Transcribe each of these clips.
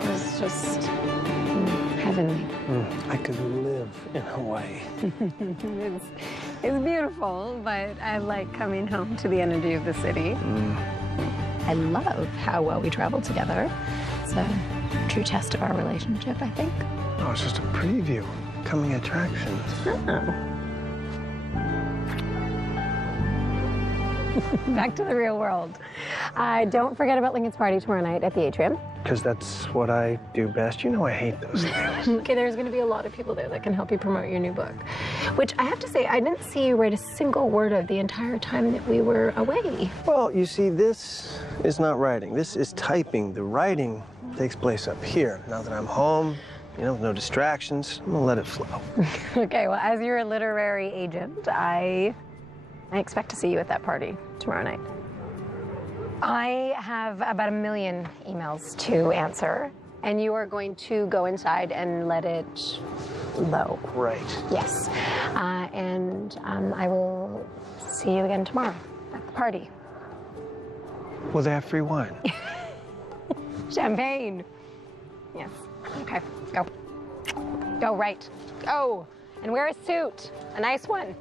That was just heavenly. I could live in Hawaii. It's beautiful, but I like coming home to the energy of the city. I love how well we travel together. It's a true test of our relationship, I think. Oh, it's just a preview. Coming attractions. Oh. Back to the real world. Don't forget about Lincoln's party tomorrow night at the Atrium. Because that's what I do best. You know I hate those things. Okay, there's going to be a lot of people there that can help you promote your new book. Which I have to say, I didn't see you write a single word of the entire time that we were away. Well, you see, this is not writing. This is typing. The writing takes place up here. Now that I'm home, you know, no distractions, I'm gonna let it flow. Okay, well, as your literary agent, I expect to see you at that party tomorrow night. I have about 1 million emails to answer, and you are going to go inside and let it low. Right. Yes. I will see you again tomorrow at the party. Will they have free wine? Champagne. Yes. Okay, go. Go, right. Go. And wear a suit. A nice one.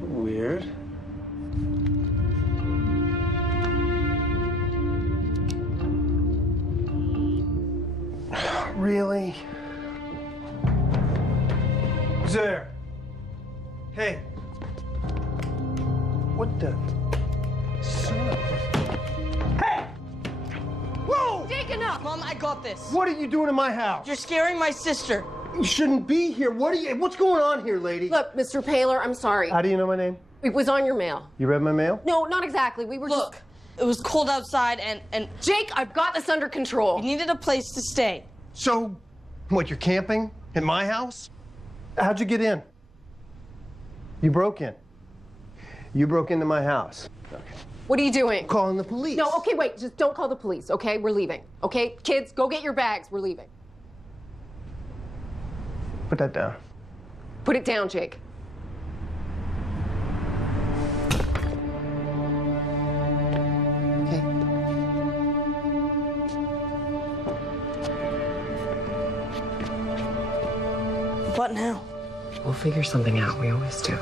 Weird. Really? Who's there? Hey. What the? Son of a... Hey! Whoa! Take enough! Mom, I got this. What are you doing in my house? You're scaring my sister. You shouldn't be here. What's going on here, lady? Look, Mr. Paler, I'm sorry. How do you know my name? It was on your mail. You read my mail? No, not exactly. We were Look, it was cold outside and Jake, I've got this under control. we needed a place to stay. So, what, you're camping in my house? How'd you get in? You broke in. You broke into my house. Okay. What are you doing? Calling the police. No, okay, wait. Just don't call the police, okay? We're leaving, okay? Kids, go get your bags. We're leaving. Put that down. Put it down, Jake. Okay. What now? We'll figure something out. We always do.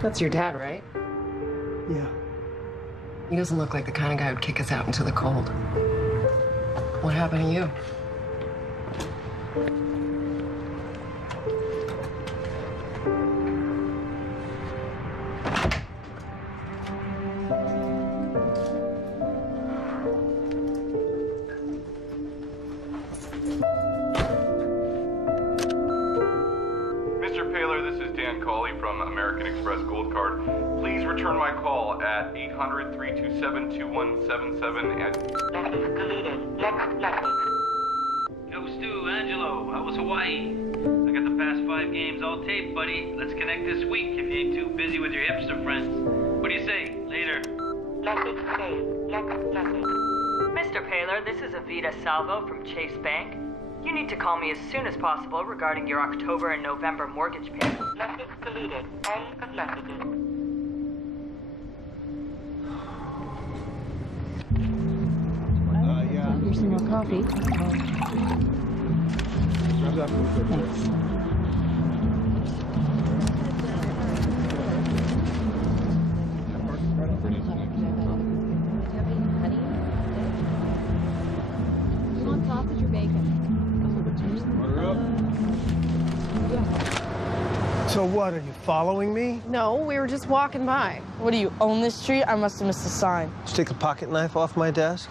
That's your dad, right? Yeah. He doesn't look like the kind of guy who'd kick us out into the cold. What happened to you? Mr. Paler, this is Dan Cawley from American Express Gold Card. Please return my call at 800-327-2177 and... Yo, Stu, Angelo, how was Hawaii? I got the past 5 games all taped, buddy. Let's connect this week if you ain't too busy with your hipster friends. What do you say? Later. Mr. Paler, this is Avita Salvo from Chase Bank. You need to call me as soon as possible regarding your October and November mortgage payment. Message deleted. End of messaging. Yeah. Here's some more coffee. Thanks. You want sausage or bacon? So what, are you following me? No, we were just walking by. What do you own this street? I must have missed the sign. Did you take the pocket knife off my desk?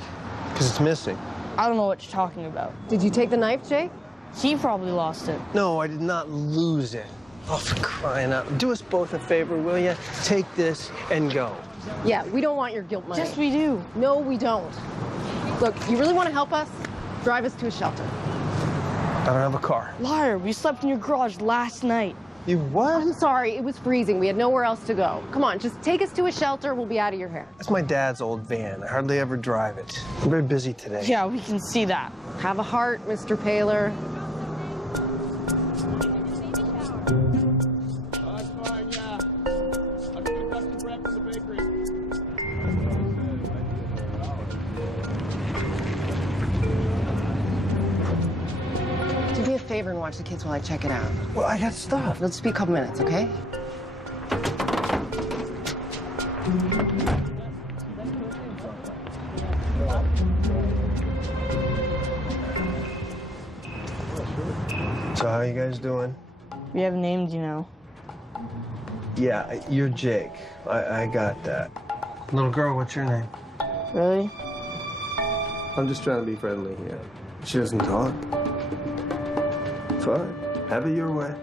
Because it's missing. I don't know what you're talking about. Did you take the knife, Jake? He probably lost it. No, I did not lose it. Oh, for crying out. Do us both a favor, will you? Take this and go. Yeah, we don't want your guilt money. Yes, we do. No, we don't. Look, you really want to help us? Drive us to a shelter. I don't have a car. Liar, we slept in your garage last night. You what? I'm sorry, it was freezing. We had nowhere else to go. Come on, just take us to a shelter. We'll be out of your hair. That's my dad's old van. I hardly ever drive it. I'm very busy today. Yeah, we can see that. Have a heart, Mr. Paler. That's fine, yeah. I'll get the ducks and bread from the bakery. Do me a favor and watch the kids while I check it out. Well, I got stuff. It'll just be a couple minutes, okay? So how you guys doing? We have named, you know. Yeah, you're Jake. I got that. Little girl, what's your name? Really? I'm just trying to be friendly here. She doesn't talk. Fine. Have it your way.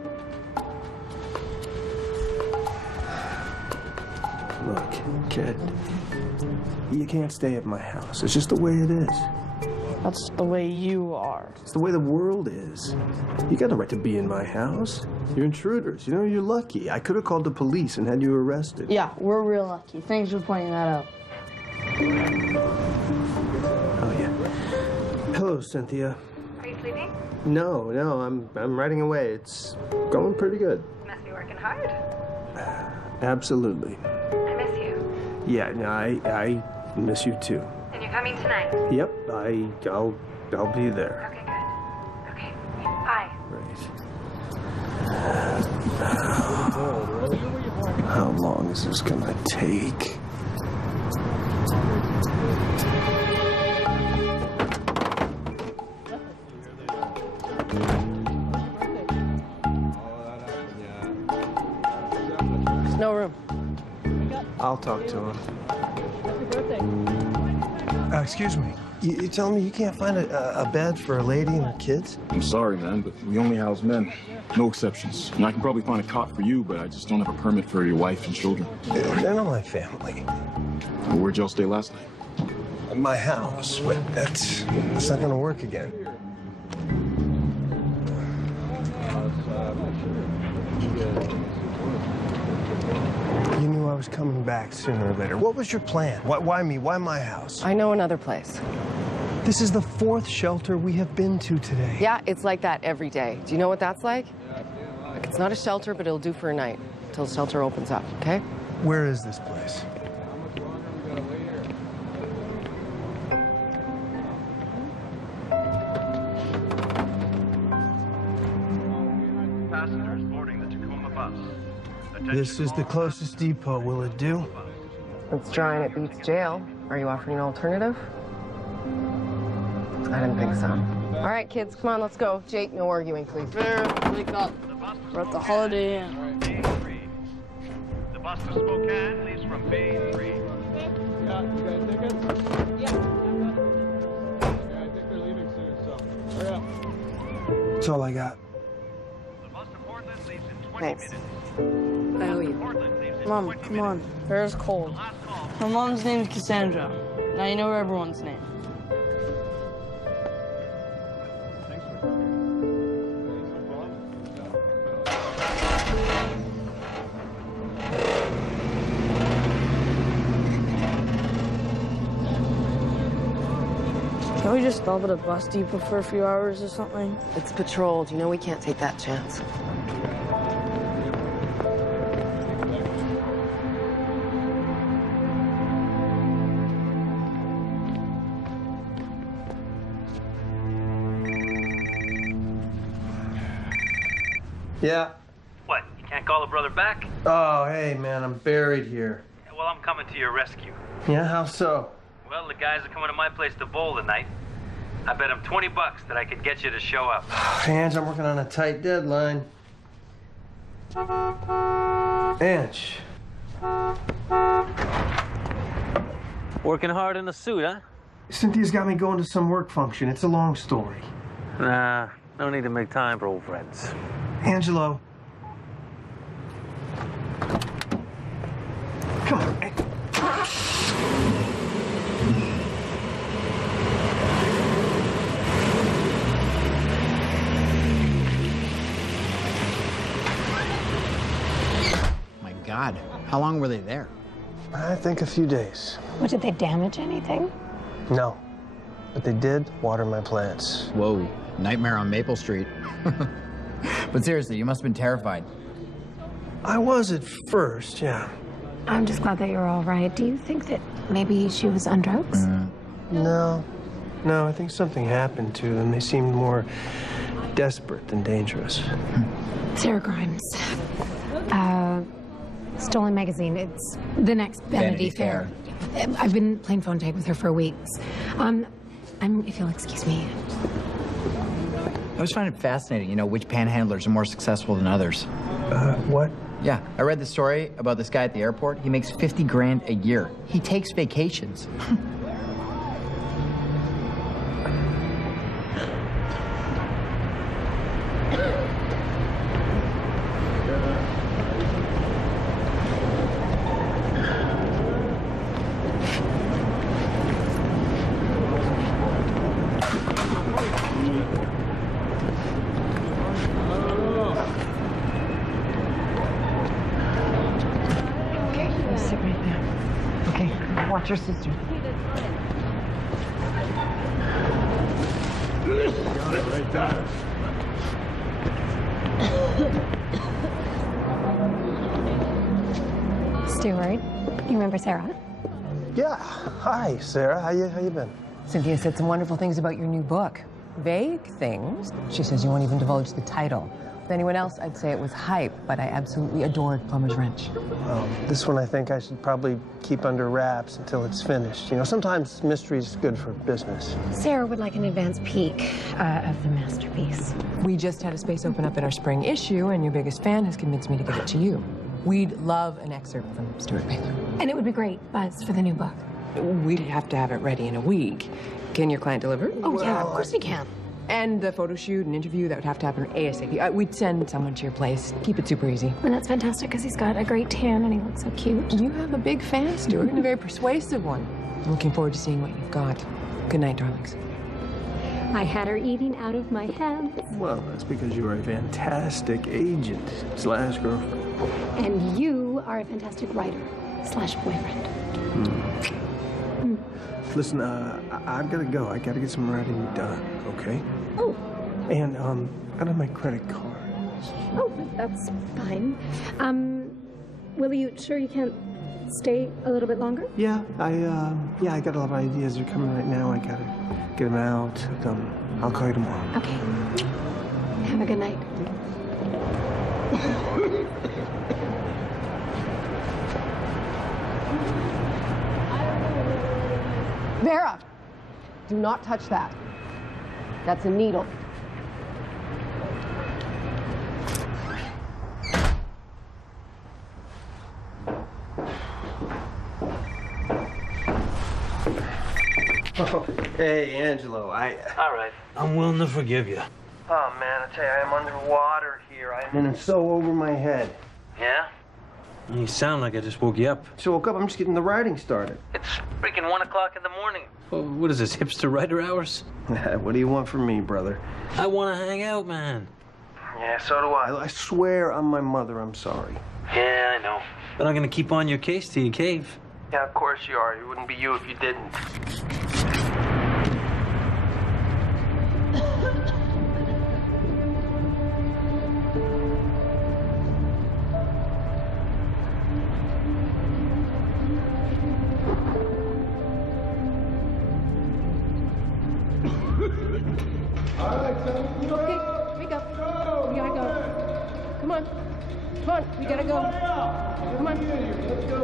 Look, kid, you can't stay at my house. It's just the way it is. That's the way you are. It's the way the world is. You got the right to be in my house. You're intruders. You know, you're lucky. I could have called the police and had you arrested. Yeah, we're real lucky. Thanks for pointing that out. Oh, yeah. Hello, Cynthia. Are you sleeping? No, I'm writing away. It's going pretty good. You must be working hard. Absolutely. I miss you. Yeah, no, I miss you too. And you're coming tonight? Yep, I'll be there. Okay, good. Okay, bye. Right. How long is this gonna take? There's no room. I'll talk to him. Excuse me. You telling me you can't find a bed for a lady and her kids? I'm sorry, man, but we only house men. No exceptions. And I can probably find a cot for you, but I just don't have a permit for your wife and children. They're not my family. Well, where'd y'all stay last night? My house. But that's not gonna work again. You knew I was coming back sooner or later. What was your plan? Why me? Why my house? I know another place. This is the 4th shelter we have been to today. Yeah, it's like that every day. Do you know what that's like? Like, it's not a shelter, but it'll do for a night until the shelter opens up, okay? Where is this place? Passengers boarding the Tacoma bus. This is the closest depot. Will it do? It's dry and it beats jail. Are you offering an alternative? I didn't think so. All right, kids, come on, let's go. Jake, no arguing, please. Fair, wake up. We're at the Holiday Inn. Bay 3. The bus to Spokane leaves from Bay 3. Yeah, you got tickets? Yeah. Okay, I think they're leaving soon, so hurry up. That's all I got. The bus to Portland leaves in 20 Thanks. minutes. I owe you. Portland leaves in Mom, 20 come on. minutes. Hair's cold. Last call. My mom's name's Cassandra. Now you know everyone's name. Can we just stop at a bus depot for a few hours or something? It's patrolled. You know we can't take that chance. Yeah. What, you can't call a brother back? Oh, hey, man, I'm buried here. Well, I'm coming to your rescue. Yeah, how so? Well, the guys are coming to my place to bowl tonight. I bet them $20 that I could get you to show up. Ange, I'm working on a tight deadline. Ange. Working hard in the suit, huh? Cynthia's got me going to some work function. It's a long story. Nah, No need to make time for old friends. Angelo. Come on. Hey. My God, how long were they there? I think a few days. What, did they damage anything? No, but they did water my plants. Whoa, nightmare on Maple Street. But seriously, you must have been terrified. I was at first, yeah. I'm just glad that you're all right. Do you think that maybe she was on drugs? No, I think something happened to them. They seemed more desperate than dangerous. Sarah Grimes. Stolen Magazine. It's the next Vanity Fair. I've been playing phone tag with her for weeks. If you'll excuse me. I always find it fascinating, which panhandlers are more successful than others. What? Yeah, I read the story about this guy at the airport. He makes 50 grand a year. He takes vacations. Watch your sister. Got it right there. Stuart, you remember Sarah? Yeah. Hi, Sarah. How you been? Cynthia said some wonderful things about your new book. Vague things. She says you won't even divulge the title. With anyone else, I'd say it was hype, but I absolutely adored Plumber's Wrench. Well, this one I think I should probably keep under wraps until it's finished. Sometimes mystery's good for business. Sarah would like an advance peek of the masterpiece. We just had a space open up in our spring issue, and your biggest fan has convinced me to give it to you. We'd love an excerpt from Stuart Baylor. And it would be great buzz for the new book. We'd have to have it ready in a week. Can your client deliver? Oh, yeah, of course we can. And the photo shoot and interview, that would have to happen ASAP. We'd send someone to your place. Keep it super easy. And that's fantastic because he's got a great tan and he looks so cute. You have a big fan, Stuart, and a very persuasive one. I'm looking forward to seeing what you've got. Good night, darlings. I had her eating out of my hands. Well, that's because you are a fantastic agent / girlfriend. And you are a fantastic writer / boyfriend. Listen, I've got to go. I got to get some writing done, okay? Oh. And, I don't have my credit card. Oh, that's fine. Will you sure you can't stay a little bit longer? Yeah, I got a lot of ideas. They're coming right now. I got to get them out. I'll call you tomorrow. Okay. Have a good night. Vera, do not touch that. That's a needle. Oh, hey, Angelo, All right. I'm willing to forgive you. Oh, man, I tell you, I'm underwater here. And it's so over my head. Yeah? You sound like I just woke you up. So I woke up, I'm just getting the writing started. It's freaking 1 o'clock in the morning. Well, what is this, hipster writer hours? What do you want from me, brother? I want to hang out, man. Yeah, so do I. I swear on my mother, I'm sorry. Yeah, I know. But I'm going to keep on your case till you cave. Yeah, of course you are. It wouldn't be you if you didn't. We gotta go. Come on. Let's go.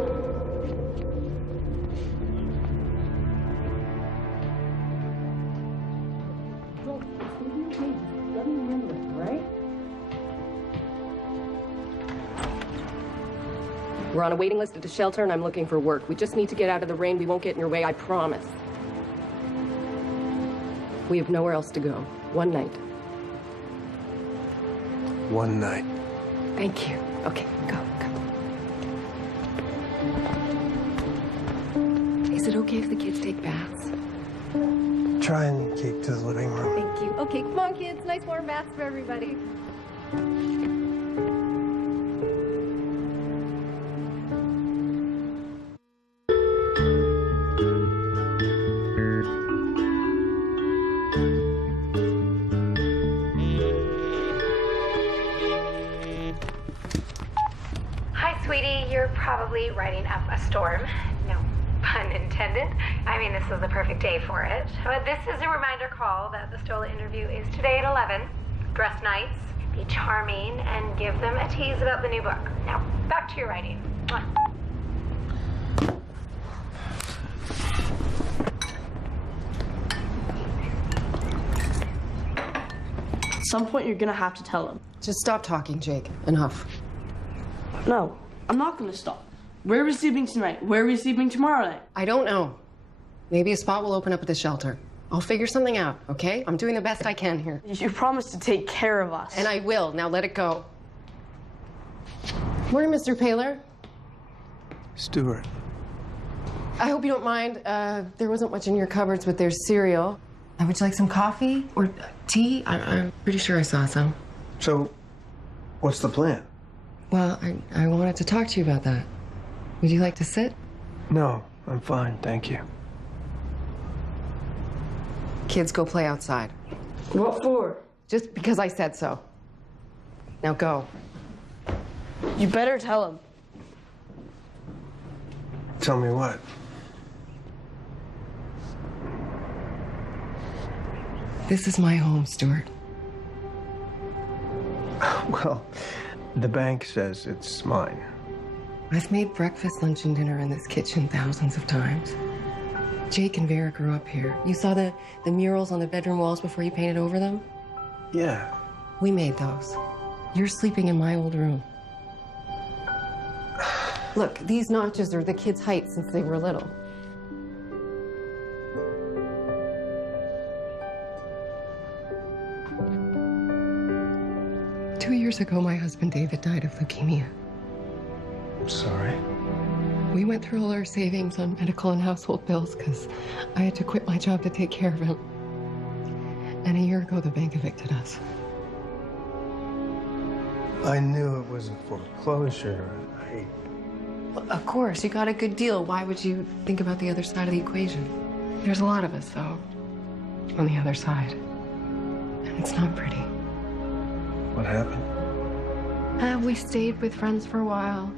We're on a waiting list at the shelter, and I'm looking for work. We just need to get out of the rain. We won't get in your way, I promise. We have nowhere else to go. One night. one night. Thank you. Okay, go. Is it okay if the kids take baths? Try and keep to the living room. Thank you. Okay, come on, kids. Nice warm baths for everybody. Hi, sweetie. You're probably writing up a storm. No pun intended. I mean, this is the perfect day for it. But this is a reminder call that the Stola interview is today at 11. Dress nice, be charming, and give them a tease about the new book. Now, back to your writing. Mwah. At some point, you're gonna have to tell him. Just stop talking, Jake. Enough. No, I'm not gonna stop. Where are we sleeping tonight? Where are we sleeping tomorrow night? I don't know. Maybe a spot will open up at the shelter. I'll figure something out, okay? I'm doing the best I can here. You promised to take care of us. And I will. Now let it go. Morning, Mr. Paler. Stuart. I hope you don't mind. There wasn't much in your cupboards, but there's cereal. Would you like some coffee or tea? I'm pretty sure I saw some. So, what's the plan? Well, I wanted to talk to you about that. Would you like to sit? No, I'm fine, thank you. Kids, go play outside. What for? Just because I said so. Now go. You better tell him. Tell me what? This is my home, Stuart. Well, the bank says it's mine. I've made breakfast, lunch, and dinner in this kitchen thousands of times. Jake and Vera grew up here. You saw the murals on the bedroom walls before you painted over them? Yeah. We made those. You're sleeping in my old room. Look, these notches are the kids' height since they were little. Two years ago, my husband David died of leukemia. I'm sorry. We went through all our savings on medical and household bills because I had to quit my job to take care of him. And a year ago, the bank evicted us. I knew it was a foreclosure. Of course, you got a good deal. Why would you think about the other side of the equation? There's a lot of us, though, on the other side. And it's not pretty. What happened? We stayed with friends for a while.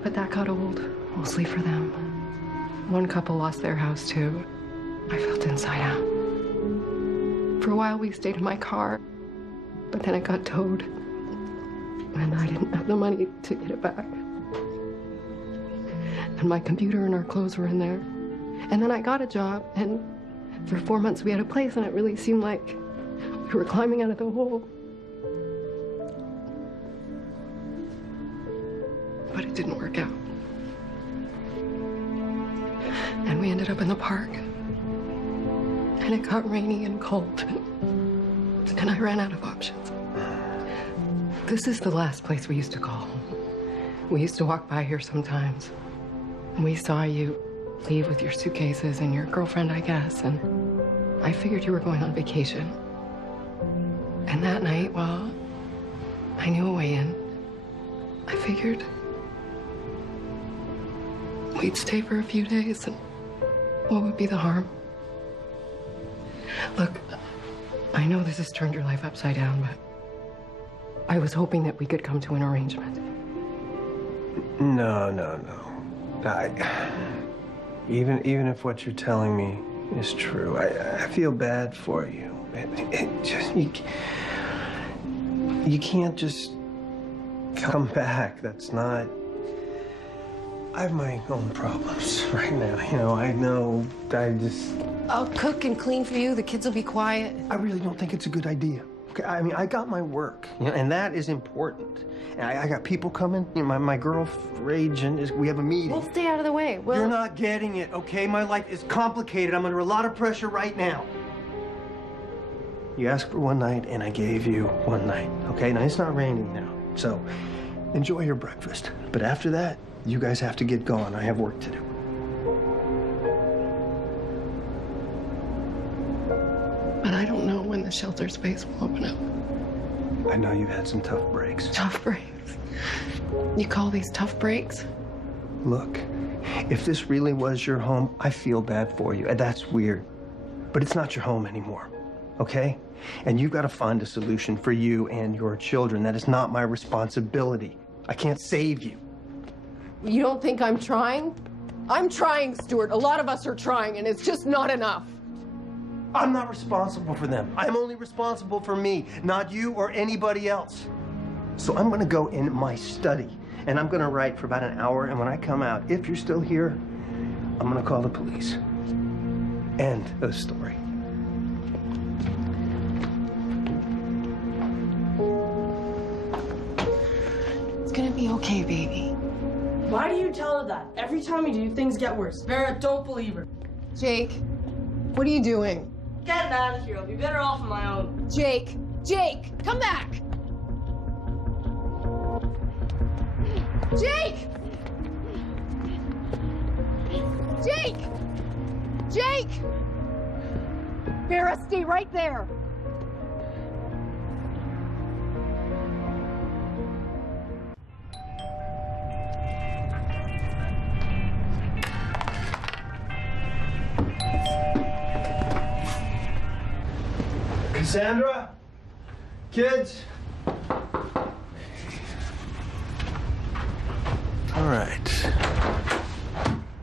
But that got old, mostly for them. One couple lost their house, too. I felt inside out. For a while, we stayed in my car, but then it got towed. And I didn't have the money to get it back. And my computer and our clothes were in there. And then I got a job, and for 4 months we had a place, and it really seemed like we were climbing out of the hole. But it didn't work out. And we ended up in the park. And it got rainy and cold. And I ran out of options. This is the last place we used to call home. We used to walk by here sometimes. And we saw you leave with your suitcases and your girlfriend, I guess. And I figured you were going on vacation. And that night, well, I knew a way in. I figured we'd stay for a few days, and what would be the harm? Look, I know this has turned your life upside down, but I was hoping that we could come to an arrangement. No. Even if what you're telling me is true, I feel bad for you. You can't just come back. That's not... I have my own problems right now. I know. I'll cook and clean for you. The kids will be quiet. I really don't think it's a good idea. Okay, I mean, I got my work, and that is important. And I got people coming. My girl Rage, and we have a meeting. We'll stay out of the way. You're not getting it, okay? My life is complicated. I'm under a lot of pressure right now. You asked for one night, and I gave you one night, okay? Now, it's not raining now, so enjoy your breakfast. But after that, you guys have to get going. I have work to do. But I don't know when the shelter space will open up. I know you've had some tough breaks. Tough breaks? You call these tough breaks? Look, if this really was your home, I feel bad for you, and that's weird. But it's not your home anymore, okay? And you've got to find a solution for you and your children. That is not my responsibility. I can't save you. You don't think I'm trying? I'm trying, Stuart. A lot of us are trying, and it's just not enough. I'm not responsible for them. I'm only responsible for me, not you or anybody else. So I'm going to go in my study, and I'm going to write for about an hour, and when I come out, if you're still here, I'm going to call the police. End of the story. It's gonna be okay, baby. Why do you tell her that? Every time you do, things get worse. Vera, don't believe her. Jake, what are you doing? Getting out of here. I'll be better off on my own. Jake, come back! Jake! Jake! Vera, stay right there. Cassandra? Kids? All right.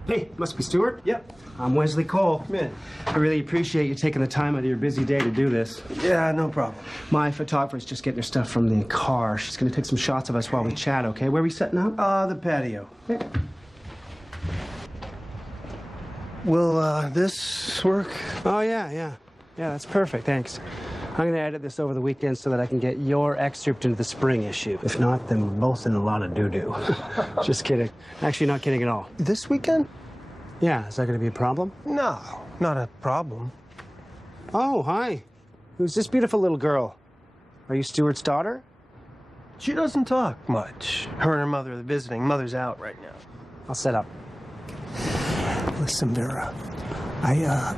Hey, must be Stuart? Yep. I'm Wesley Cole. Come in. I really appreciate you taking the time out of your busy day to do this. Yeah, no problem. My photographer's just getting her stuff from the car. She's gonna take some shots of us while we chat, okay? Where are we setting up? The patio. Yeah. Will, this work? Oh, yeah. Yeah, that's perfect, thanks. I'm gonna edit this over the weekend so that I can get your excerpt into the spring issue. If not, then we're both in a lot of doo-doo. Just kidding. Actually, not kidding at all. This weekend? Yeah, is that gonna be a problem? No, not a problem. Oh, hi. Who's this beautiful little girl? Are you Stuart's daughter? She doesn't talk much. Her and her mother are visiting. Mother's out right now. I'll set up. Listen, Vera, I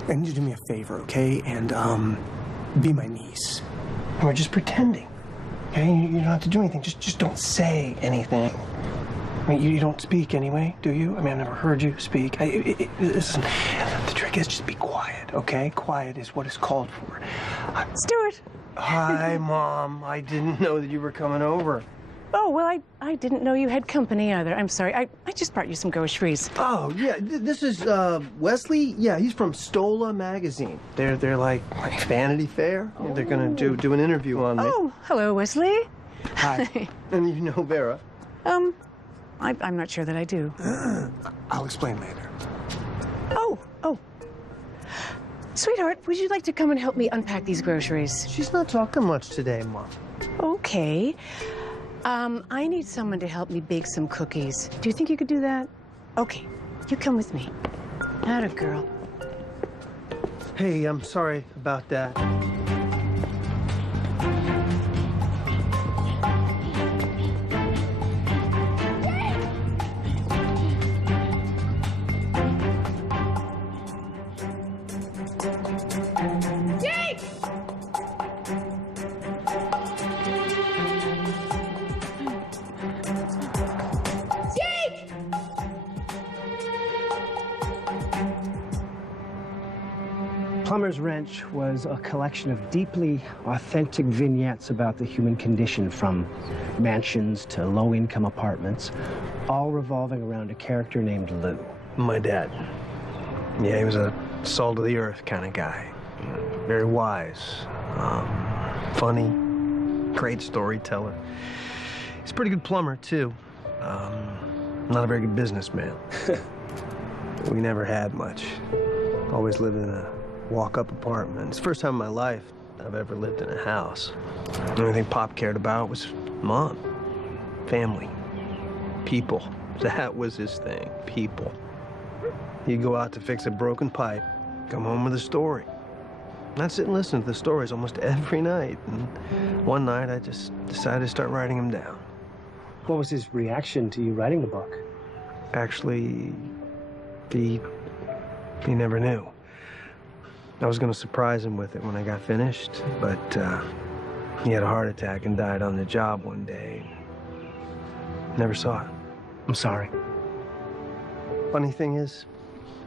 need you to do me a favor, okay? And, be my niece. We're just pretending, okay? You don't have to do anything. Just don't say anything. I mean, you don't speak anyway, do you? I mean, I've never heard you speak. Listen, the trick is just be quiet, okay? Quiet is what is called for. Stuart. Hi, Mom. I didn't know that you were coming over. Oh, well, I didn't know you had company either. I'm sorry. I just brought you some groceries. Oh, yeah. This is, Wesley. Yeah, he's from Stola magazine. They're like Vanity Fair. Oh. They're gonna do an interview on me. Oh, hello, Wesley. Hi. And you know Vera? I'm not sure that I do. I'll explain later. Oh. Sweetheart, would you like to come and help me unpack these groceries? She's not talking much today, Mom. Okay. I need someone to help me bake some cookies. Do you think you could do that? Okay, you come with me. Atta girl. Hey, I'm sorry about that. Jake! Plumber's Wrench was a collection of deeply authentic vignettes about the human condition, from mansions to low-income apartments, all revolving around a character named Lou. My dad. Yeah, he was a salt-of-the-earth kind of guy. Very wise, funny, great storyteller. He's a pretty good plumber, too. Not a very good businessman. We never had much. Always lived in a walk-up apartment. It's the first time in my life I've ever lived in a house. The only thing Pop cared about was Mom, family, people. That was his thing, people. He'd go out to fix a broken pipe, come home with a story. I'd sit and listen to the stories almost every night. And one night, I just decided to start writing them down. What was his reaction to you writing the book? Actually, he never knew. I was going to surprise him with it when I got finished, but he had a heart attack and died on the job one day. Never saw it. I'm sorry. Funny thing is,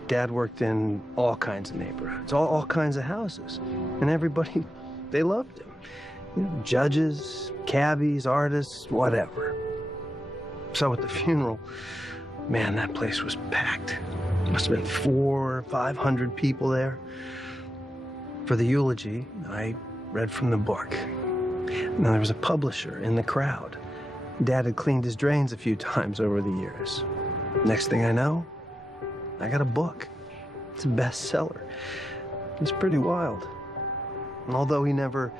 Dad worked in all kinds of neighborhoods, all kinds of houses, and everybody, they loved him. You know, judges, cabbies, artists, whatever. So at the funeral, man, that place was packed. Must have been 400 or 500 people there. For the eulogy, I read from the book. Now, there was a publisher in the crowd. Dad had cleaned his drains a few times over the years. Next thing I know, I got a book. It's a bestseller. It's pretty wild. And although he never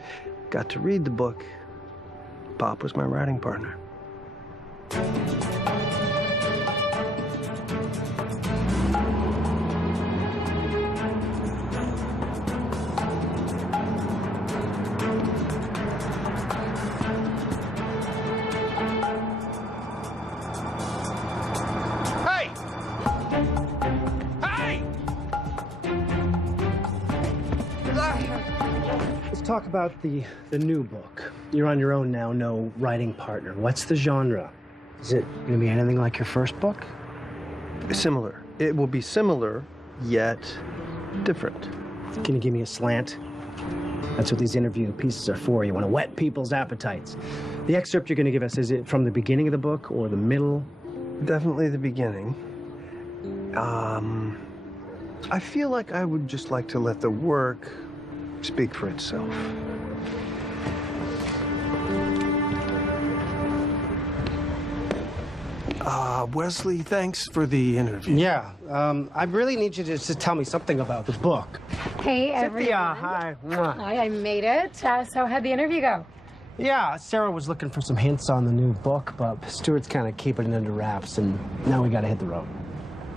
got to read the book, Pop was my writing partner. Talk about the new book. You're on your own now, no writing partner. What's the genre? Is it going to be anything like your first book? Similar. It will be similar, yet different. Can you give me a slant? That's what these interview pieces are for. You want to whet people's appetites. The excerpt you're going to give us, is it from the beginning of the book or the middle? Definitely the beginning. I feel like I would just like to let the work speak for itself. Wesley, thanks for the interview. Yeah, I really need you to tell me something about the book. Hey, everyone. Cynthia, hi. Hi, I made it. So how'd the interview go? Yeah, Sarah was looking for some hints on the new book, but Stuart's kind of keeping it under wraps, and now we got to hit the road.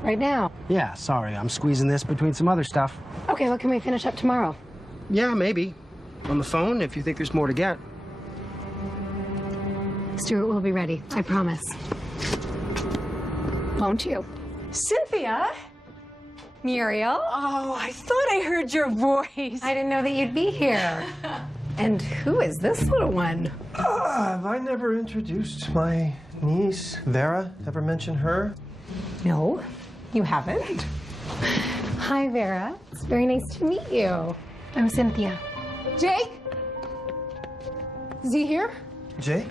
Right now? Yeah, sorry, I'm squeezing this between some other stuff. Okay, well, can we finish up tomorrow? Yeah, maybe. On the phone, if you think there's more to get. Stuart will be ready, I promise. Won't you? Cynthia? Muriel? Oh, I thought I heard your voice. I didn't know that you'd be here. And who is this little one? Have I never introduced my niece, Vera? Ever mentioned her? No, you haven't. Hi, Vera. It's very nice to meet you. I'm Cynthia. Jake? Is he here? Jake?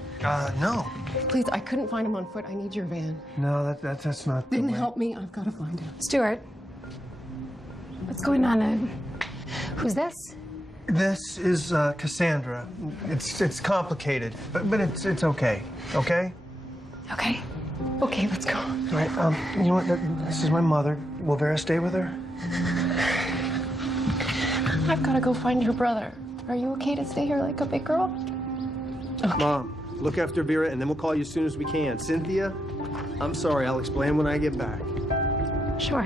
No. Please, I couldn't find him on foot. I need your van. No, that's not the Then way. help me. I've got to find him. Stuart, what's going on? Who's this? This is Cassandra. It's complicated, but it's okay. Okay? Okay. Okay, let's go. All right. You know what? This is my mother. Will Vera stay with her? I've got to go find your brother. Are you okay to stay here like a big girl? Okay. Mom, look after Vera, and then we'll call you as soon as we can. Cynthia, I'm sorry. I'll explain when I get back. Sure.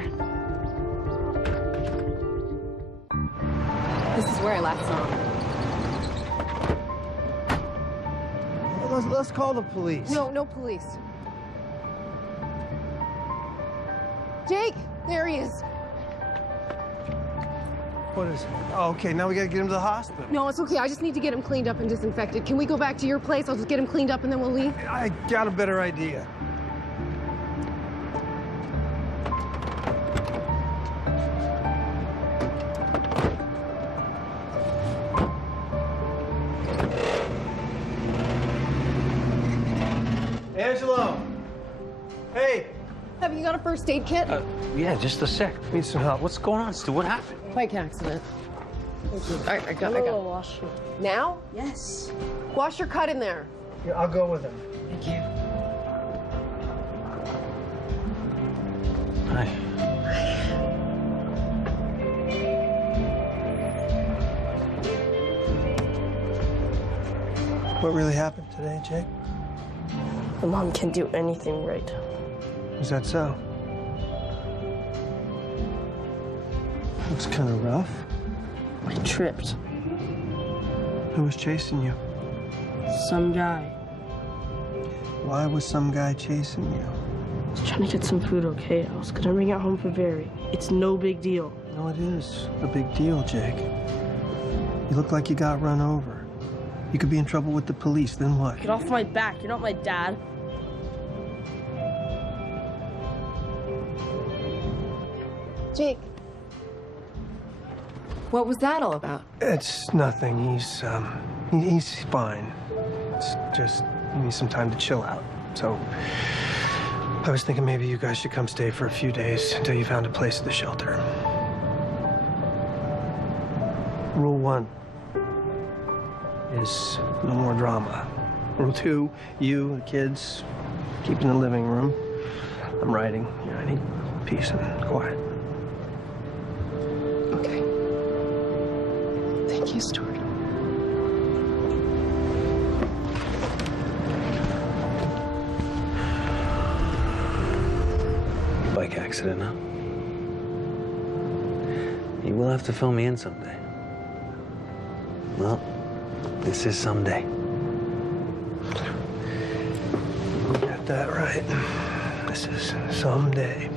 This is where I last saw him. Let's call the police. No police. Jake, there he is. What is it? Oh, okay. Now we gotta get him to the hospital. No, it's okay. I just need to get him cleaned up and disinfected. Can we go back to your place? I'll just get him cleaned up and then we'll leave. I got a better idea. Angelo! Hey! Have you got a first aid kit? Yeah, just a sec. Need some help. What's going on, Stu? What happened? Bike accident. I got. Wash. Now? Yes. Wash your cut in there. Yeah, I'll go with him. Thank you. Hi. What really happened today, Jake? My mom can't do anything right. Is that so? Looks kind of rough. I tripped. Who was chasing you? Some guy. Why was some guy chasing you? I was trying to get some food, okay? I was gonna bring it home for Barry. It's no big deal. No, it is a big deal, Jake. You look like you got run over. You could be in trouble with the police, then what? Get off my back. You're not my dad. Jake. What was that all about? It's nothing. He's fine. It's just he needs some time to chill out. So I was thinking maybe you guys should come stay for a few days until you found a place at the shelter. Rule 1 is no more drama. Rule 2, you, the kids, keep in the living room. I'm writing. I need peace and quiet. Okay. Thank you, Stuart. Bike accident, huh? You will have to fill me in someday. Well, this is someday. Got that right. This is someday.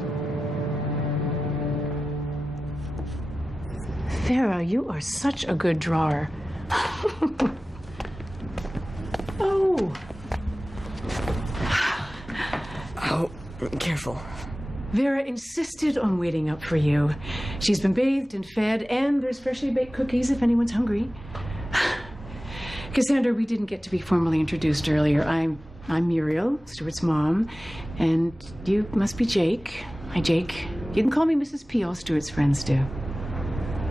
Vera, you are such a good drawer. Oh. Oh, careful. Vera insisted on waiting up for you. She's been bathed and fed, and there's freshly baked cookies if anyone's hungry. Cassandra, we didn't get to be formally introduced earlier. I'm Muriel, Stuart's mom, and you must be Jake. Hi, Jake. You can call me Mrs. P. All Stuart's friends do.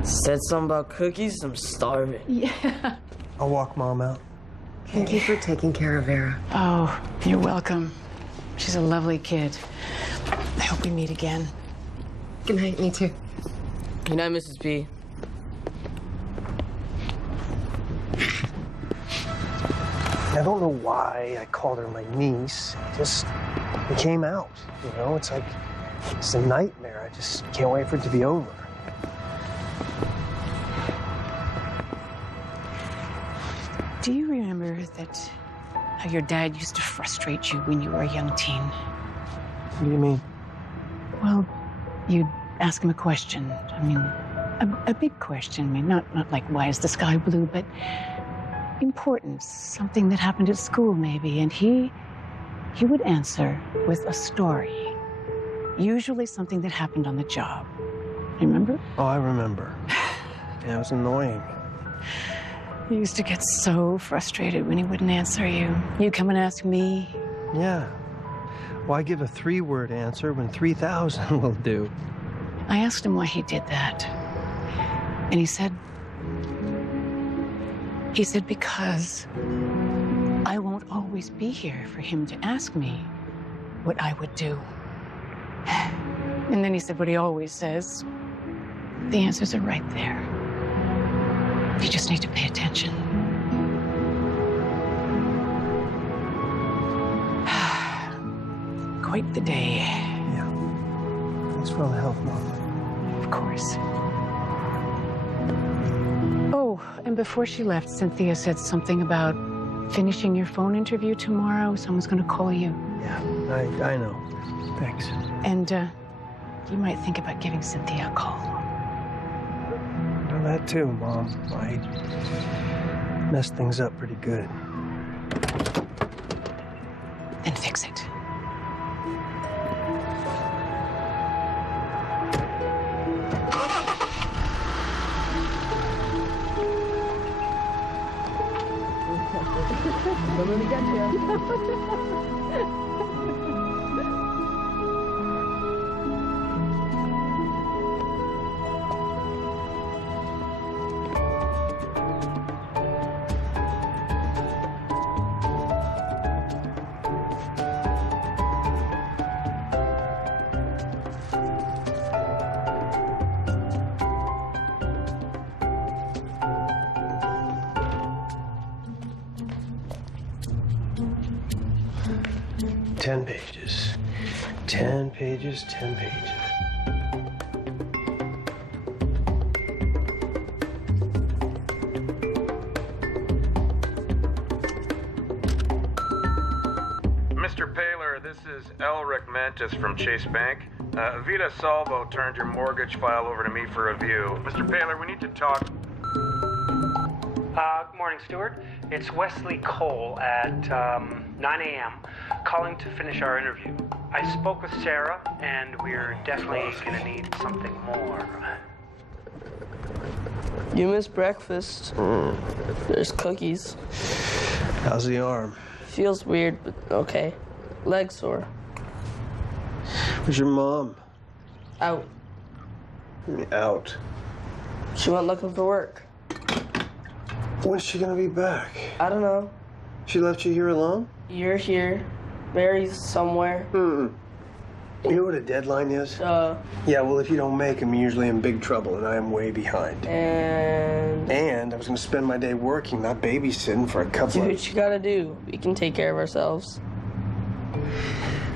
Said something about cookies? I'm starving. Yeah. I'll walk Mom out. Thank you for taking care of Vera. Oh, you're welcome. She's a lovely kid. I hope we meet again. Good night, me too. Good night, Mrs. P. I don't know why I called her my niece. It came out, you know? It's like, it's a nightmare. I just can't wait for it to be over. Do you remember how your dad used to frustrate you when you were a young teen? What do you mean? Well, you'd ask him a question. I mean, a big question. I mean, not like, why is the sky blue, but importance, something that happened at school maybe, and he would answer with a story, usually something that happened on the job. You remember? Oh, I remember. Yeah, it was annoying. You used to get so frustrated when he wouldn't answer you. You'd come and ask me. Yeah. Why give a 3-word answer when 3,000 will do? I asked him why he did that. And he said because I won't always be here for him to ask me what I would do. And then he said what he always says. The answers are right there. You just need to pay attention. Quite the day. Yeah. Thanks for all the help, Mom. Of course. Oh, and before she left, Cynthia said something about finishing your phone interview tomorrow. Someone's going to call you. Yeah, I know. Thanks. And you might think about giving Cynthia a call. Know that too, Mom. I messed things up pretty good. Then fix it. Coming to get you. Ten pages. 10 pages, 10 pages. is Elric Mantis from Chase Bank. Vita Salvo turned your mortgage file over to me for review. Mr. Paylor, we need to talk. Good morning, Stuart. It's Wesley Cole at 9 a.m. calling to finish our interview. I spoke with Sarah, and we're definitely going to need something more. You missed breakfast. There's cookies. How's the arm? Feels weird, but okay. Leg sore. Where's your mom? Out. Out. She went looking for work. When's she gonna be back? I don't know. She left you here alone? You're here. Mary's somewhere. You know what a deadline is? Yeah, well, if you don't make them, you're usually in big trouble, and I am way behind. And I was gonna spend my day working, not babysitting for a couple Do of... what you gotta do. We can take care of ourselves.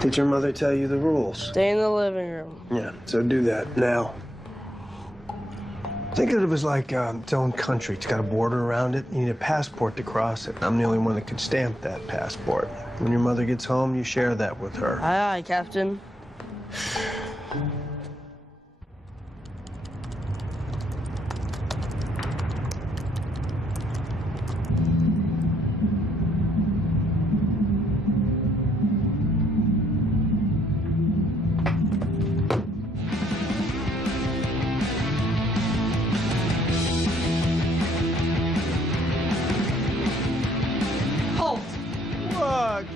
Did your mother tell you the rules? Stay in the living room. Yeah, so do that now. Think of it as like its own country. It's got a border around it. You need a passport to cross it. I'm the only one that could stamp that passport. When your mother gets home, you share that with her. Aye, aye, Captain.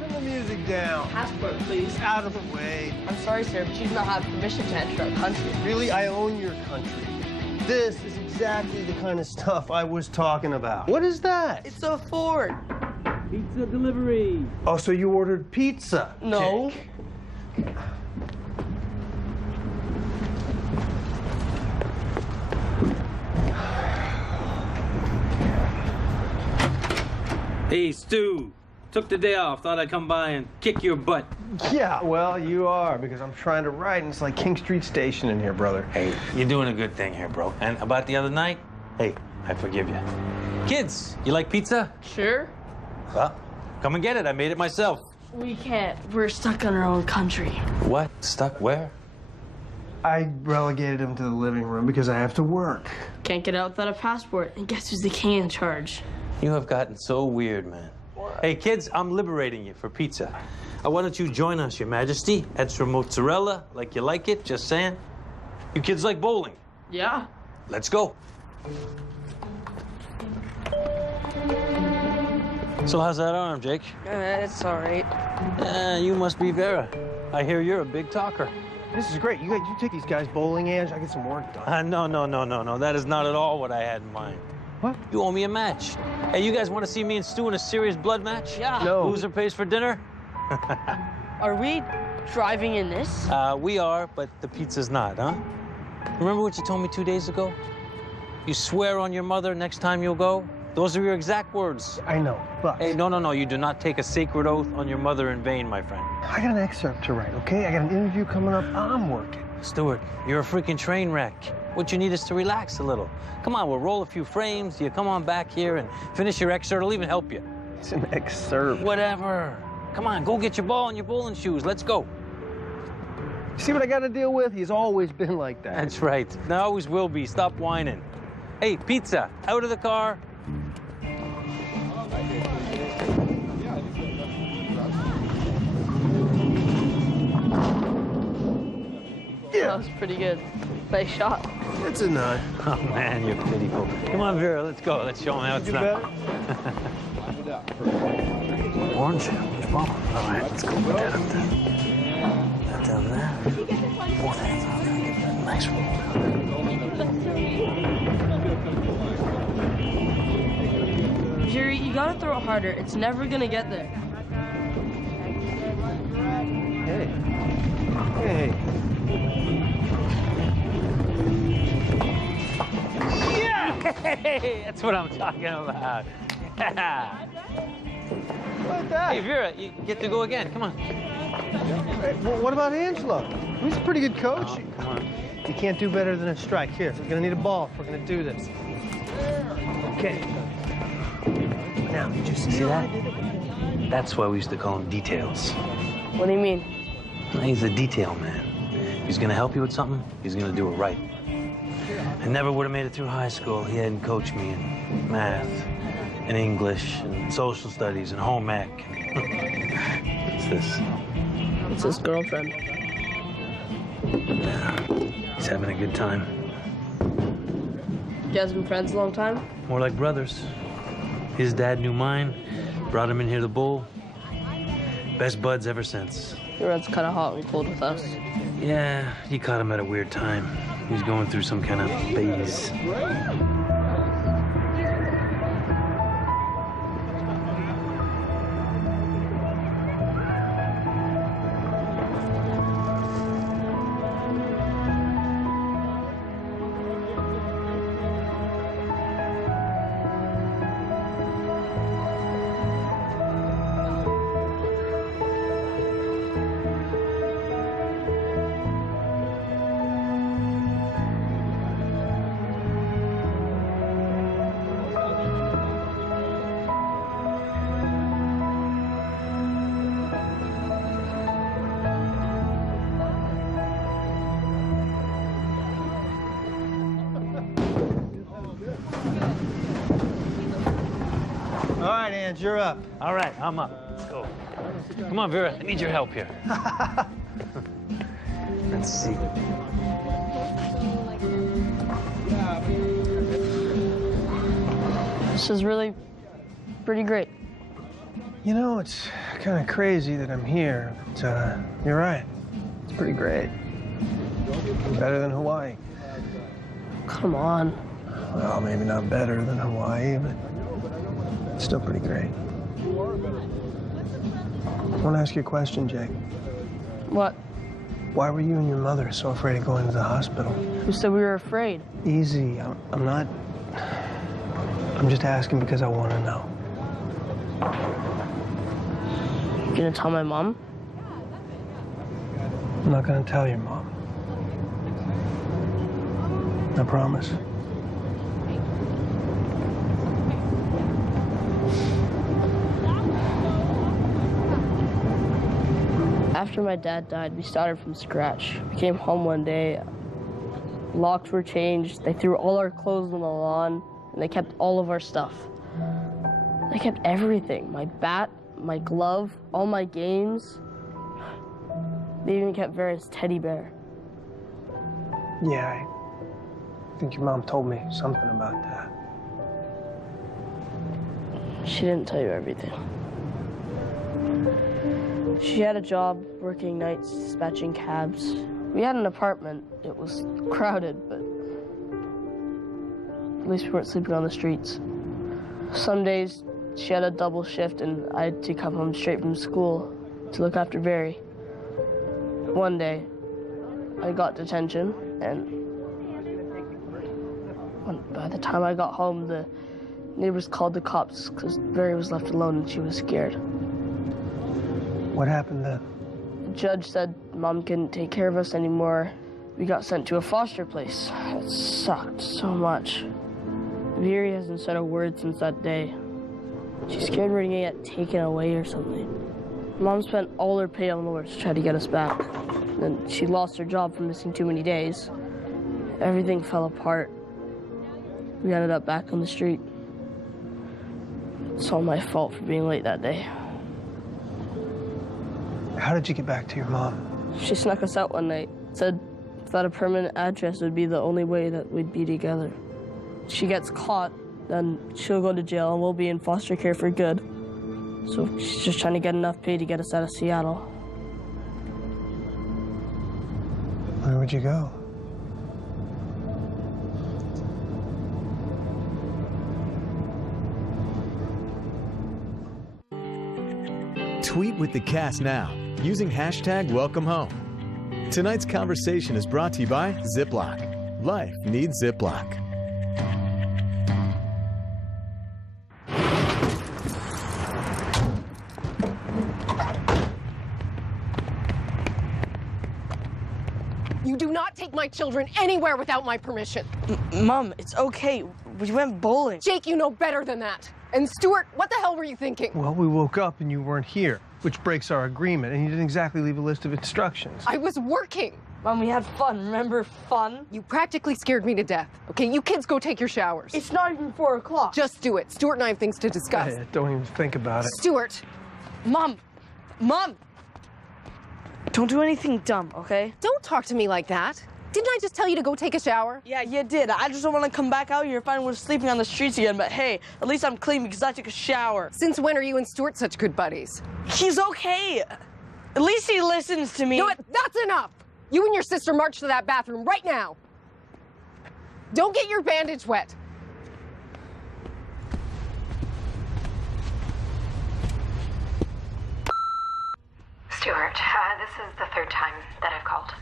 Turn the music down. Passport, please. Out of the way. I'm sorry, sir, but you do not have permission to enter our country. Really, I own your country. This is exactly the kind of stuff I was talking about. What is that? It's a Ford. Pizza delivery. Oh, so you ordered pizza? No. Jake. Hey, Stu. Took the day off. Thought I'd come by and kick your butt. Yeah, well, you are, because I'm trying to write, and it's like King Street Station in here, brother. Hey, you're doing a good thing here, bro. And about the other night, hey, I forgive you. Kids, you like pizza? Sure. Well, come and get it. I made it myself. We can't. We're stuck in our own country. What? Stuck where? I relegated him to the living room because I have to work. Can't get out without a passport. And guess who's the king in charge? You have gotten so weird, man. Hey, kids, I'm liberating you for pizza. Why don't you join us, Your Majesty? Extra mozzarella, like you like it, just saying. You kids like bowling? Yeah. Let's go. So how's that arm, Jake? It's all right. You must be Vera. I hear you're a big talker. This is great. You take these guys bowling, Ange. I get some work done. No. That is not at all what I had in mind. What? You owe me a match. Hey, you guys want to see me and Stu in a serious blood match? Yeah. No. Loser pays for dinner? Are we driving in this? We are, but the pizza's not, huh? Remember what you told me 2 days ago? You swear on your mother next time you'll go? Those are your exact words. I know, but... Hey, no. You do not take a sacred oath on your mother in vain, my friend. I got an excerpt to write, okay? I got an interview coming up. I'm working. Stuart, you're a freaking train wreck. What you need is to relax a little. Come on, we'll roll a few frames. You come on back here and finish your excerpt. I'll even help you. It's an excerpt. Whatever. Come on, go get your ball and your bowling shoes. Let's go. See what I got to deal with? He's always been like that. That's right. There always will be. Stop whining. Hey, pizza, out of the car. Yeah. That was pretty good. Nice shot. It's a 9. Oh, man, you're pitiful. Come on, Vera, let's go. Let's show them how it's done. Orange ball. All right, let's go put that up there. That down there. Both hands on there. Give that a nice roll. Jerry, you gotta throw it harder. It's never gonna get there. Hey. Hey, that's what I'm talking about. Yeah. Like that. Hey, Vera, you get to go again. Come on. Hey, well, what about Angelo? He's a pretty good coach. Oh, come on. You can't do better than a strike. Here, we're going to need a ball if we're going to do this. Okay. Now, just see that? That's why we used to call them details. What do you mean? He's a detail man. If he's gonna help you with something, he's gonna do it right. I never would have made it through high school. He hadn't coached me in math, and English, and social studies, and home ec. What's this? It's his girlfriend. Yeah, he's having a good time. You guys been friends a long time? More like brothers. His dad knew mine, brought him in here to bowl. Best buds ever since. Your red's kind of hot and cold with us. Yeah, you caught him at a weird time. He's going through some kind of phase. All right, Ange, you're up. All right, I'm up. Let's go. Come on, Vera. I need your help here. Let's see. This is really pretty great. You know, it's kind of crazy that I'm here, but you're right. It's pretty great. Better than Hawaii. Come on. Well, maybe not better than Hawaii, but still pretty great. I want to ask you a question, Jake. What? Why were you and your mother so afraid of going to the hospital? Who said we were afraid? Easy. I'm not... I'm just asking because I want to know. You gonna tell my mom? I'm not going to tell your mom. I promise. After my dad died, we started from scratch. We came home one day, locks were changed, they threw all our clothes on the lawn, and they kept all of our stuff. They kept everything, my bat, my glove, all my games. They even kept Vera's teddy bear. Yeah, I think your mom told me something about that. She didn't tell you everything. She had a job working nights, dispatching cabs. We had an apartment. It was crowded, but at least we weren't sleeping on the streets. Some days, she had a double shift, and I had to come home straight from school to look after Barry. One day, I got detention, and by the time I got home, the neighbors called the cops because Barry was left alone and she was scared. What happened then? The judge said Mom couldn't take care of us anymore. We got sent to a foster place. It sucked so much. Veery hasn't said a word since that day. She's scared we're gonna get taken away or something. Mom spent all her pay on lawyers to try to get us back. Then she lost her job for missing too many days. Everything fell apart. We ended up back on the street. It's all my fault for being late that day. How did you get back to your mom? She snuck us out one night. Said without a permanent address would be the only way that we'd be together. She gets caught, then she'll go to jail and we'll be in foster care for good. So she's just trying to get enough pay to get us out of Seattle. Where would you go? Tweet with the cast now using hashtag #WelcomeHome. Tonight's conversation is brought to you by Ziploc. Life needs Ziploc. You do not take my children anywhere without my permission. Mom, it's okay. We went bowling. Jake, you know better than that. And Stuart, what the hell were you thinking? Well, we woke up and you weren't here. which breaks our agreement, and you didn't exactly leave a list of instructions. I was working. Mom, we had fun. Remember fun? You practically scared me to death. Okay, you kids go take your showers. It's not even 4 o'clock. Just do it. Stuart and I have things to discuss. Don't even think about it. Stuart! Mom! Don't do anything dumb, okay? Don't talk to me like that. Didn't I just tell you to go take a shower? Yeah, you did. I just don't want to come back out here and find we're sleeping on the streets again, but hey, at least I'm clean because I took a shower. Since when are you and Stuart such good buddies? He's okay. At least he listens to me. You know what? That's enough! You and your sister march to that bathroom right now. Don't get your bandage wet. Stuart, this is the third time that I've called.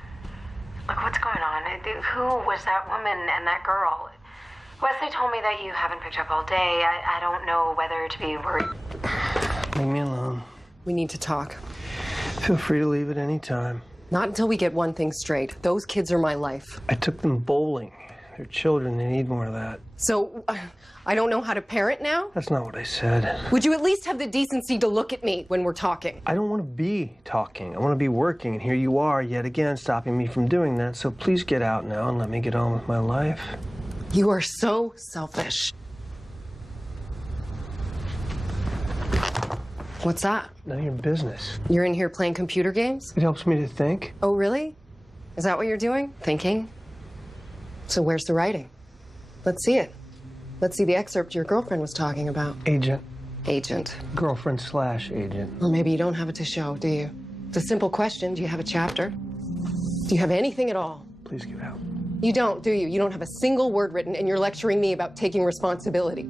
Look, what's going on? Who was that woman and that girl? Wesley told me that you haven't picked up all day. I don't know whether to be worried. Leave me alone. We need to talk. Feel free to leave at any time. Not until we get one thing straight. Those kids are my life. I took them bowling. They're children. They need more of that. So, I don't know how to parent now? That's not what I said. Would you at least have the decency to look at me when we're talking? I don't want to be talking. I want to be working, and here you are, yet again, stopping me from doing that. So please get out now and let me get on with my life. You are so selfish. What's that? None of your business. You're in here playing computer games? It helps me to think. Oh, really? Is that what you're doing? Thinking? So where's the writing? Let's see it. Let's see the excerpt your girlfriend was talking about. Agent. Agent. Girlfriend/agent. Or maybe you don't have it to show, do you? It's a simple question. Do you have a chapter? Do you have anything at all? Please get out. You don't, do you? You don't have a single word written, and you're lecturing me about taking responsibility.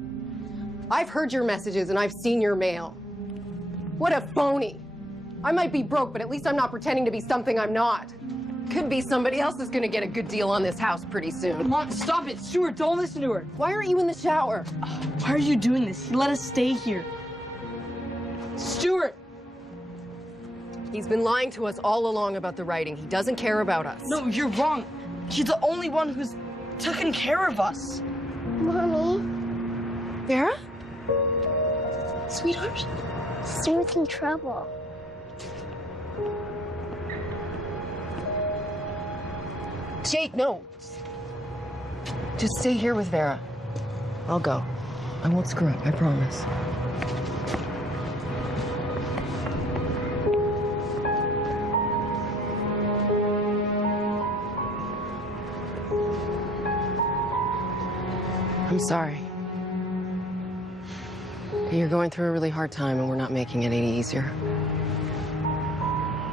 I've heard your messages, and I've seen your mail. What a phony. I might be broke, but at least I'm not pretending to be something I'm not. Could be somebody else is gonna get a good deal on this house pretty soon. Mom, stop it. Stuart, don't listen to her. Why aren't you in the shower? Why are you doing this? He let us stay here. Stuart! He's been lying to us all along about the writing. He doesn't care about us. No, you're wrong. He's the only one who's taken care of us. Mommy? Vera? Sweetheart? Stuart's in trouble. Jake, no. Just stay here with Vera. I'll go. I won't screw up, I promise. I'm sorry. You're going through a really hard time and we're not making it any easier.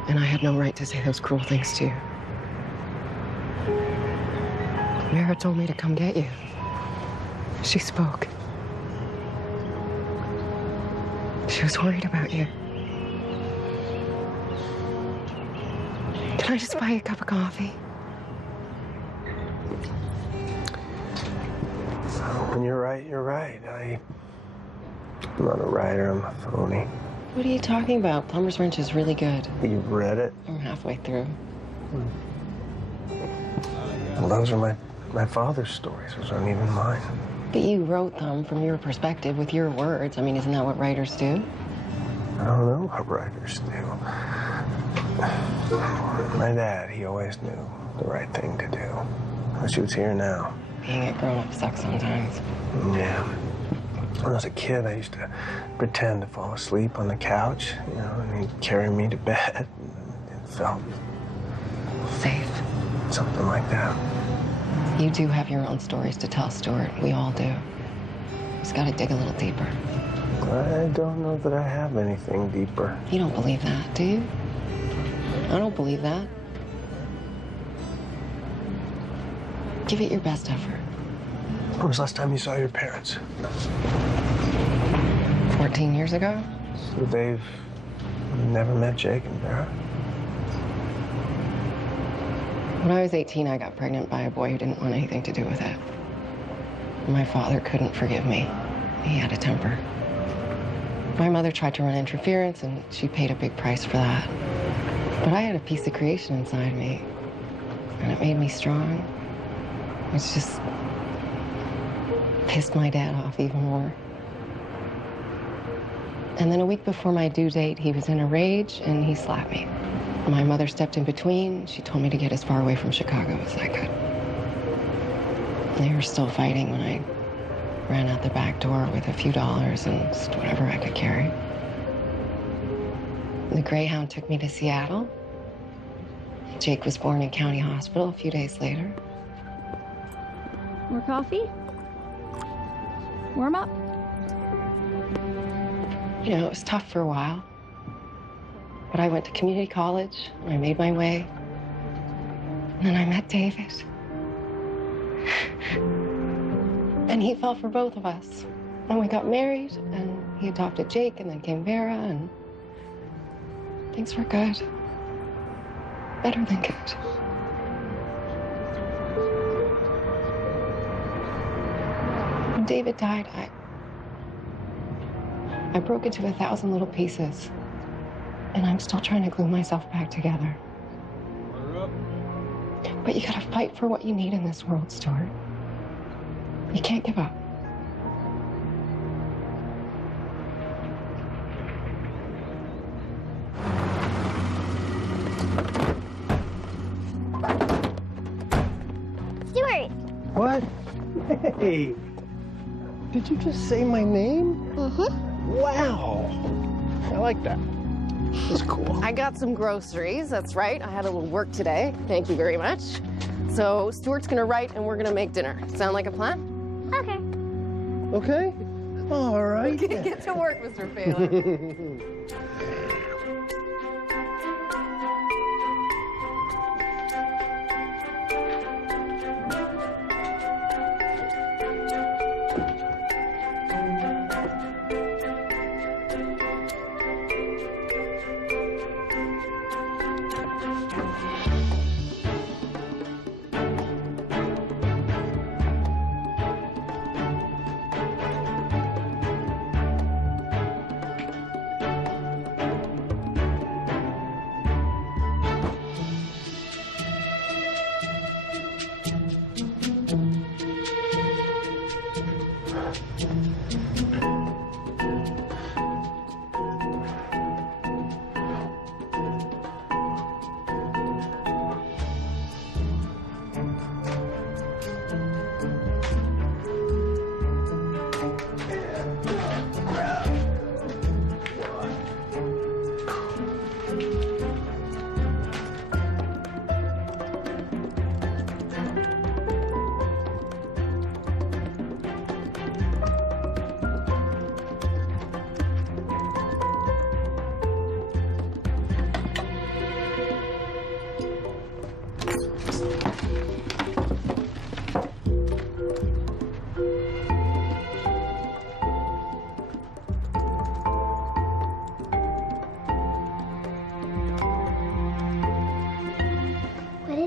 And I had no right to say those cruel things to you. Vera told me to come get you. She spoke. She was worried about you. Can I just buy you a cup of coffee? When you're right, you're right. I'm not a writer, I'm a phony. What are you talking about? Plumber's Wrench is really good. You've read it? I'm halfway through. Well, those are my father's stories. Those aren't even mine. But you wrote them from your perspective with your words. I mean, isn't that what writers do? I don't know what writers do. My dad, he always knew the right thing to do. I wish he was here now. Being a grown-up sucks sometimes. Yeah. When I was a kid, I used to pretend to fall asleep on the couch, you know, and he'd carry me to bed. It felt safe. Something like that. You do have your own stories to tell, Stuart. We all do. Just gotta dig a little deeper. I don't know that I have anything deeper. You don't believe that, do you? I don't believe that. Give it your best effort. When was the last time you saw your parents? 14 years ago. So they've never met Jake and Vera? When I was 18, I got pregnant by a boy who didn't want anything to do with it. My father couldn't forgive me. He had a temper. My mother tried to run interference, and she paid a big price for that. But I had a piece of creation inside me, and it made me strong. It's just pissed my dad off even more. And then a week before my due date, he was in a rage and he slapped me. My mother stepped in between. She told me to get as far away from Chicago as I could. They were still fighting when I ran out the back door with a few dollars and just whatever I could carry. The Greyhound took me to Seattle. Jake was born in County Hospital a few days later. More coffee? Warm up? You know, it was tough for a while. But I went to community college, and I made my way. And then I met David. And he fell for both of us. And we got married, and he adopted Jake, and then came Vera, and things were good. Better than good. When David died, I broke into 1,000 little pieces. And I'm still trying to glue myself back together. But you gotta fight for what you need in this world, Stuart. You can't give up. Stuart! What? Hey! Did you just say my name? Mm-hmm. Wow! I like that. That's cool. I got some groceries, that's right. I had a little work today. Thank you very much. So Stuart's gonna write and we're gonna make dinner. Sound like a plan? Okay. Okay? All right. Get to work, Mr. Phelan.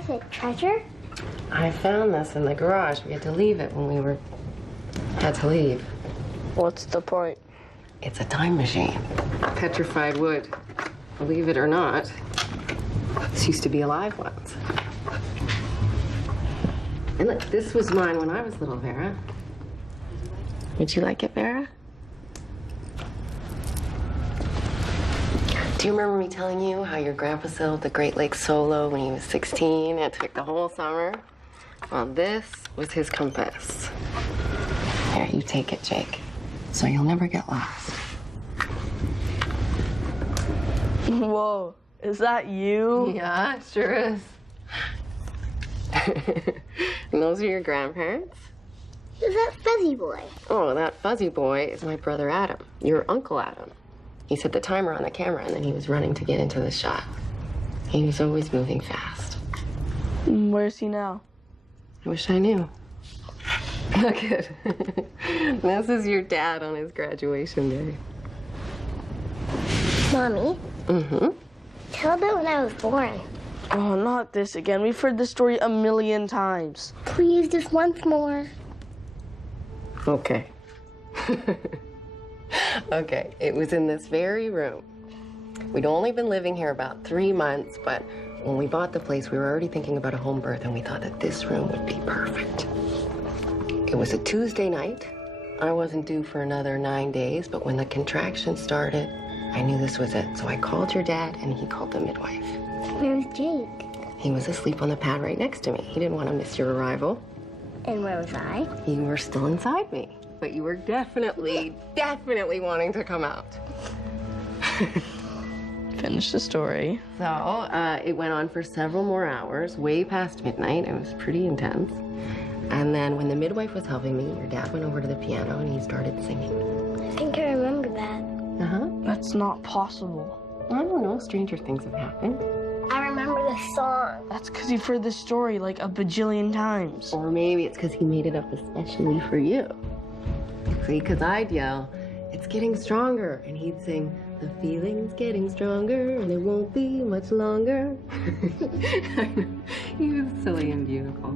Is it treasure? I found this in the garage. We had to leave it when we had to leave. What's the point? It's a time machine. Petrified wood. Believe it or not, this used to be alive once. And look, this was mine when I was little, Vera. Would you like it, Vera? Do you remember me telling you how your grandpa sailed the Great Lakes solo when he was 16 and took the whole summer? Well, this was his compass. Here, you take it, Jake, so you'll never get lost. Whoa, is that you? Yeah, it sure is. And those are your grandparents? Who's that fuzzy boy? Oh, that fuzzy boy is my brother Adam, your Uncle Adam. He set the timer on the camera, and then he was running to get into the shot. He was always moving fast. Where's he now? I wish I knew. Look at this is your dad on his graduation day. Mommy? Mm-hmm. Tell them when I was born. Oh, not this again. We've heard this story 1,000,000 times. Please, just once more. Okay. Okay, it was in this very room. We'd only been living here about 3 months, but when we bought the place, we were already thinking about a home birth, and we thought that this room would be perfect. It was a Tuesday night. I wasn't due for another 9 days, but when the contractions started, I knew this was it. So I called your dad, and he called the midwife. Where's Jake? He was asleep on the pad right next to me. He didn't want to miss your arrival. And where was I? You were still inside me, but you were definitely wanting to come out. Finish the story. So, it went on for several more hours, way past midnight. It was pretty intense. And then when the midwife was helping me, your dad went over to the piano and he started singing. I think I remember that. Uh-huh. That's not possible. I don't know. Stranger things have happened. I remember the song. That's because you've heard this story like a bajillion times. Or maybe it's because he made it up especially for you. See, because I'd yell, "It's getting stronger," and he'd sing, "The feeling's getting stronger, and it won't be much longer." I know. He was silly and beautiful.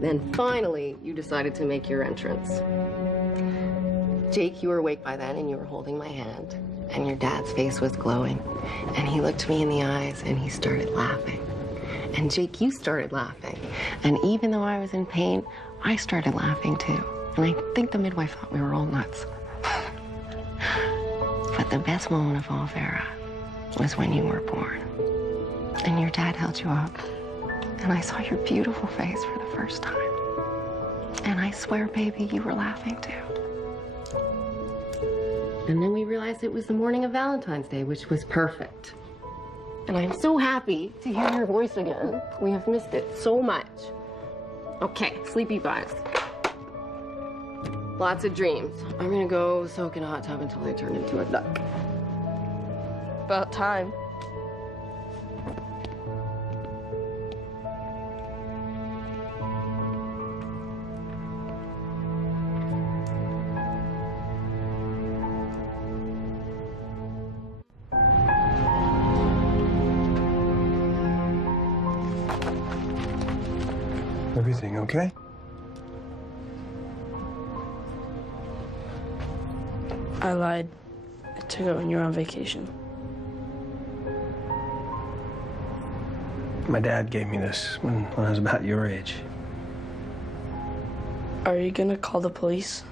Then finally, you decided to make your entrance. Jake, you were awake by then, and you were holding my hand, and your dad's face was glowing, and he looked me in the eyes, and he started laughing. And Jake, you started laughing, and even though I was in pain, I started laughing too. And I think the midwife thought we were all nuts. But the best moment of all, Vera, was when you were born, and your dad held you up, and I saw your beautiful face for the first time. And I swear, baby, you were laughing too. And then we realized it was the morning of Valentine's Day, which was perfect. And I'm so happy to hear your voice again. We have missed it so much. Okay, sleepy vibes. Lots of dreams. I'm gonna go soak in a hot tub until I turn into a duck. About time. Everything okay? I lied. I took it when you were on vacation. My dad gave me this when I was about your age. Are you gonna call the police?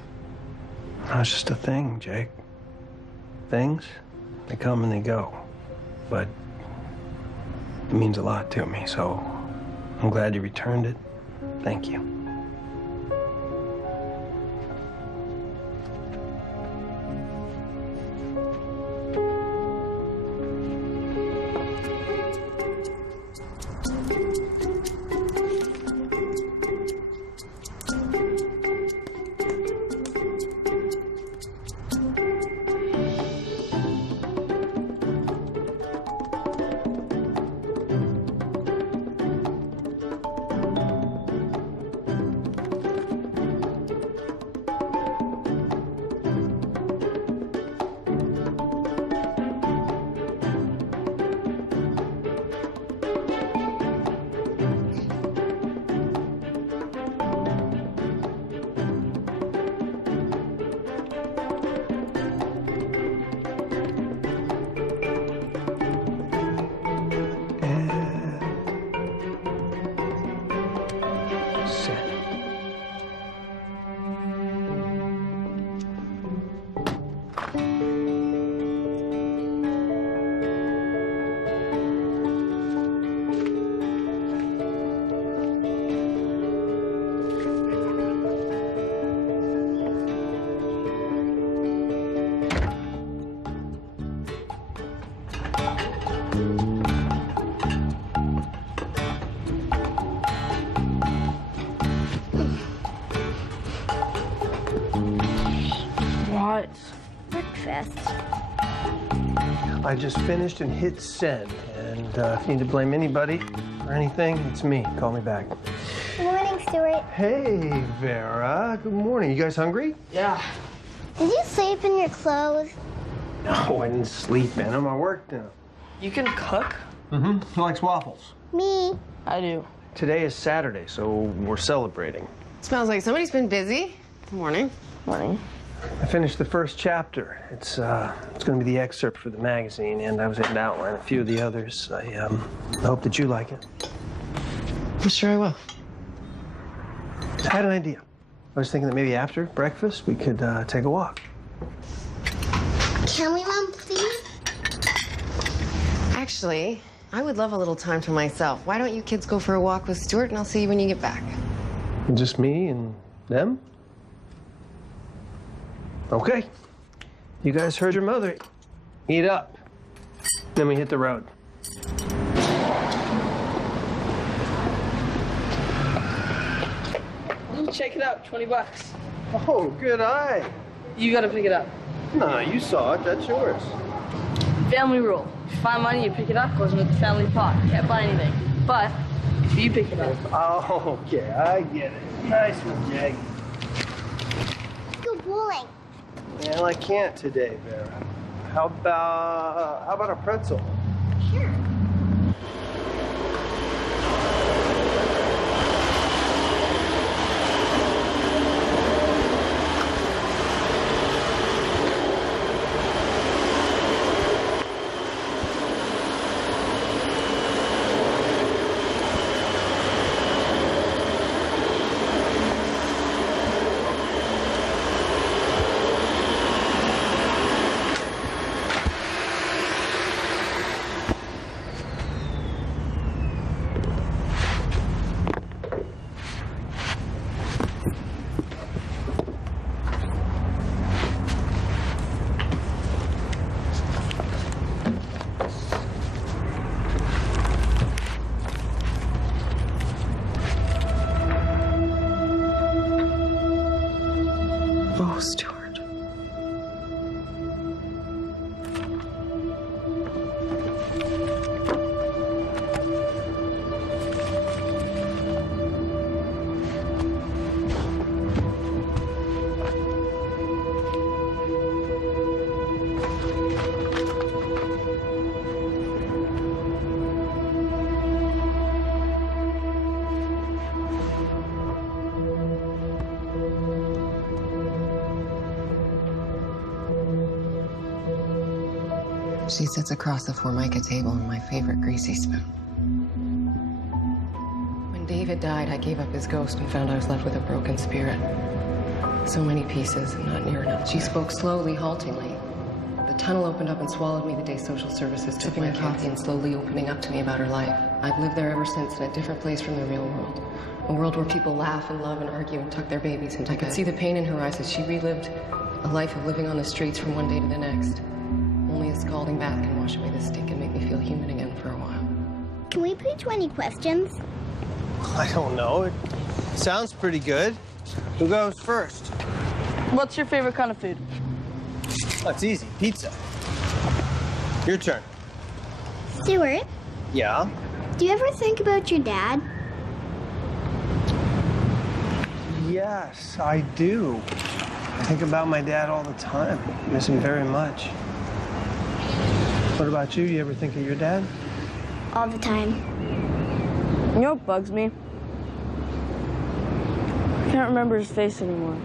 No, it's just a thing, Jake. Things, they come and they go. But it means a lot to me, so I'm glad you returned it. Thank you. What? Breakfast. I just finished and hit send. And if you need to blame anybody or anything, it's me. Call me back. Good morning, Stuart. Hey, Vera. Good morning. You guys hungry? Yeah. Did you sleep in your clothes? No, I didn't sleep in them. I worked in them. You can cook? Mm-hmm. Who likes waffles? Me. I do. Today is Saturday, so we're celebrating. Smells like somebody's been busy. Good morning. Morning. I finished the first chapter. It's going to be the excerpt for the magazine, and I was able to outline a few of the others. I hope that you like it. I'm sure I will. I had an idea. I was thinking that maybe after breakfast we could take a walk. Can we, Mom, please? Actually, I would love a little time to myself. Why don't you kids go for a walk with Stuart, and I'll see you when you get back. Just me and them? Okay. You guys heard your mother. Eat up. Then we hit the road. Check it out, 20 bucks. Oh, good eye. You gotta pick it up. No, you saw it. That's yours. Family rule. If you find money, you pick it up, goes into the family pot. Can't buy anything. But if you pick it up. Oh, okay. I get it. Nice one, Jake. Go bowling. Well, I can't today, Vera. How about a pretzel? Sure. Oh, Stuart. She sits across the Formica table on my favorite greasy spoon. When David died, I gave up his ghost and found I was left with a broken spirit. So many pieces and not near enough. She spoke slowly, haltingly. The tunnel opened up and swallowed me the day social services took my coffee and slowly opening up to me about her life. I've lived there ever since in a different place from the real world. A world where people laugh and love and argue and tuck their babies into bed. I could see the pain in her eyes as she relived a life of living on the streets from one day to the next. Only a scalding bath can wash away the stink and make me feel human again for a while. Can we play 20 questions? I don't know. It sounds pretty good. Who goes first? What's your favorite kind of food? That's easy. Pizza. Your turn. Stuart, Yeah? do you ever think about your dad? Yes, I do. I think about my dad all the time. I miss him very much. What about you? You ever think of your dad? All the time. You know what bugs me? I can't remember his face anymore.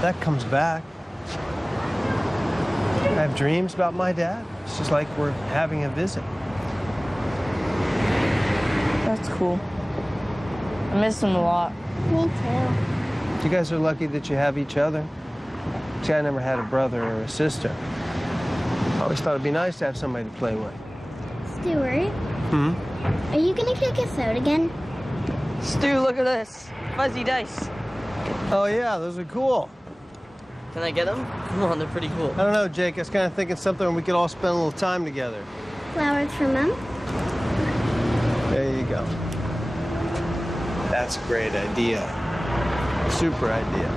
That comes back. I have dreams about my dad. It's just like we're having a visit. That's cool. I miss him a lot. Me too. You guys are lucky that you have each other. See, I never had a brother or a sister. I always thought it'd be nice to have somebody to play with. Stuart, are you gonna kick us out again? Stu, look at this. Fuzzy dice. Oh, yeah, those are cool. Can I get them? Come on, they're pretty cool. I don't know, Jake. I was kind of thinking something where we could all spend a little time together. Flowers for Mom? There you go. That's a great idea. Super idea.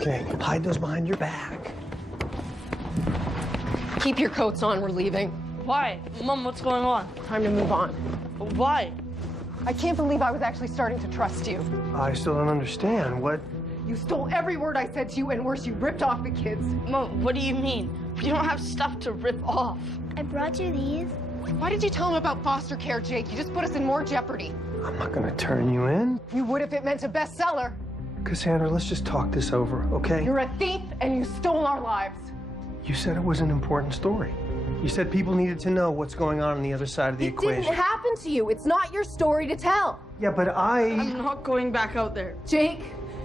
Okay, hide those behind your back. Keep your coats on, we're leaving. Why? Mom, what's going on? Time to move on. Why? I can't believe I was actually starting to trust you. I still don't understand. What? You stole every word I said to you, and worse, you ripped off the kids. Mom, what do you mean? We don't have stuff to rip off. I brought you these. Why did you tell him about foster care, Jake? You just put us in more jeopardy. I'm not gonna turn you in. You would if it meant a bestseller. Cassandra, let's just talk this over, okay? You're a thief, and you stole our lives. You said it was an important story. You said people needed to know what's going on the other side of the equation. It didn't happen to you. It's not your story to tell. Yeah, but I'm not going back out there. Jake,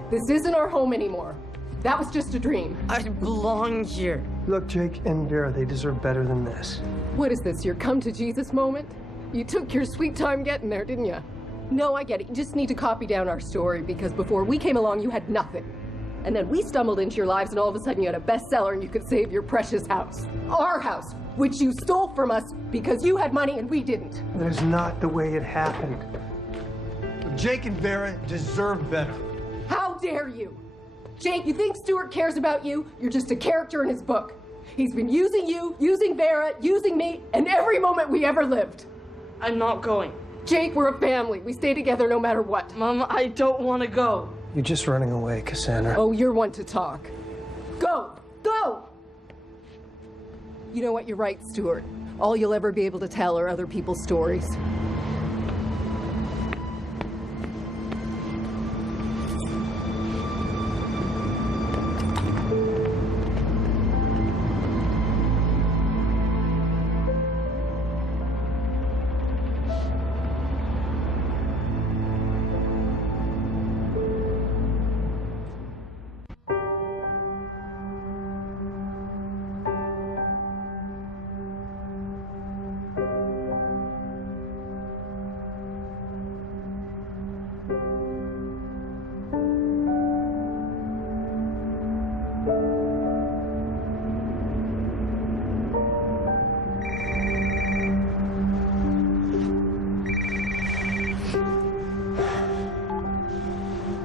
this isn't our home anymore. That was just a dream. I belong here. Look, Jake and Vera, they deserve better than this. What is this, your come to Jesus moment? You took your sweet time getting there, didn't you? No, I get it. You just need to copy down our story because before we came along, you had nothing. And then we stumbled into your lives and all of a sudden you had a bestseller and you could save your precious house. Our house, which you stole from us because you had money and we didn't. That is not the way it happened. Jake and Vera deserve better. How dare you? Jake, you think Stuart cares about you? You're just a character in his book. He's been using you, using Vera, using me, and every moment we ever lived. I'm not going. Jake, we're a family. We stay together no matter what. Mom, I don't want to go. You're just running away, Cassandra. Oh, you're one to talk. Go! Go! You know what? You're right, Stuart. All you'll ever be able to tell are other people's stories.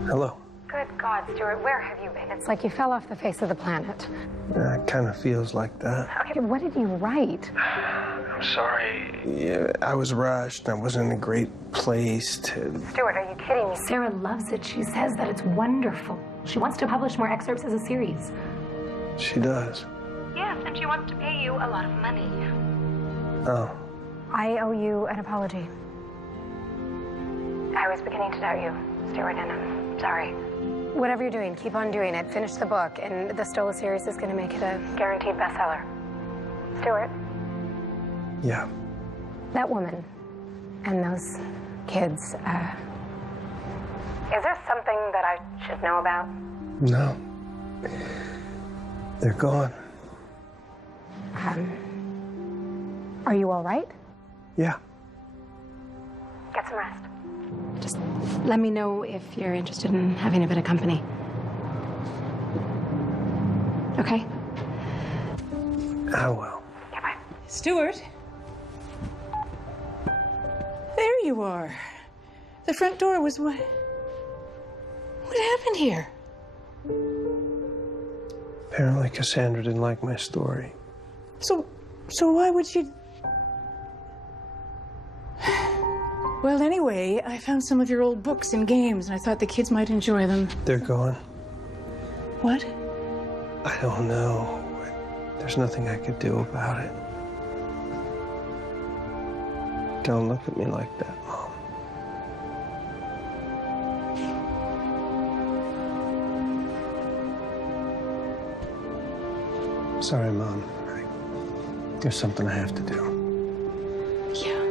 Hello. Good God, Stuart, where have you been? It's like you fell off the face of the planet. It kind of feels like that. Okay, what did you write? I'm sorry. Yeah, I was rushed. I wasn't in a great place to... Stuart, are you kidding me? Sarah loves it. She says that it's wonderful. She wants to publish more excerpts as a series. She does. Yes, and she wants to pay you a lot of money. Oh. I owe you an apology. I was beginning to doubt you, Stuart, and I'm sorry. Whatever you're doing, keep on doing it. Finish the book, and the Stola series is going to make it a guaranteed bestseller. Stuart? Yeah. That woman and those kids, is there something that I should know about? No. They're gone. Are you all right? Yeah. Get some rest. Just let me know if you're interested in having a bit of company. Okay? I will. Yeah, bye. Stuart? There you are. The front door was what? What happened here? Apparently Cassandra didn't like my story. So why would she... Well, anyway, I found some of your old books and games, and I thought the kids might enjoy them. They're gone. What? I don't know. There's nothing I could do about it. Don't look at me like that, Mom. Sorry, Mom. There's something I have to do. Yeah.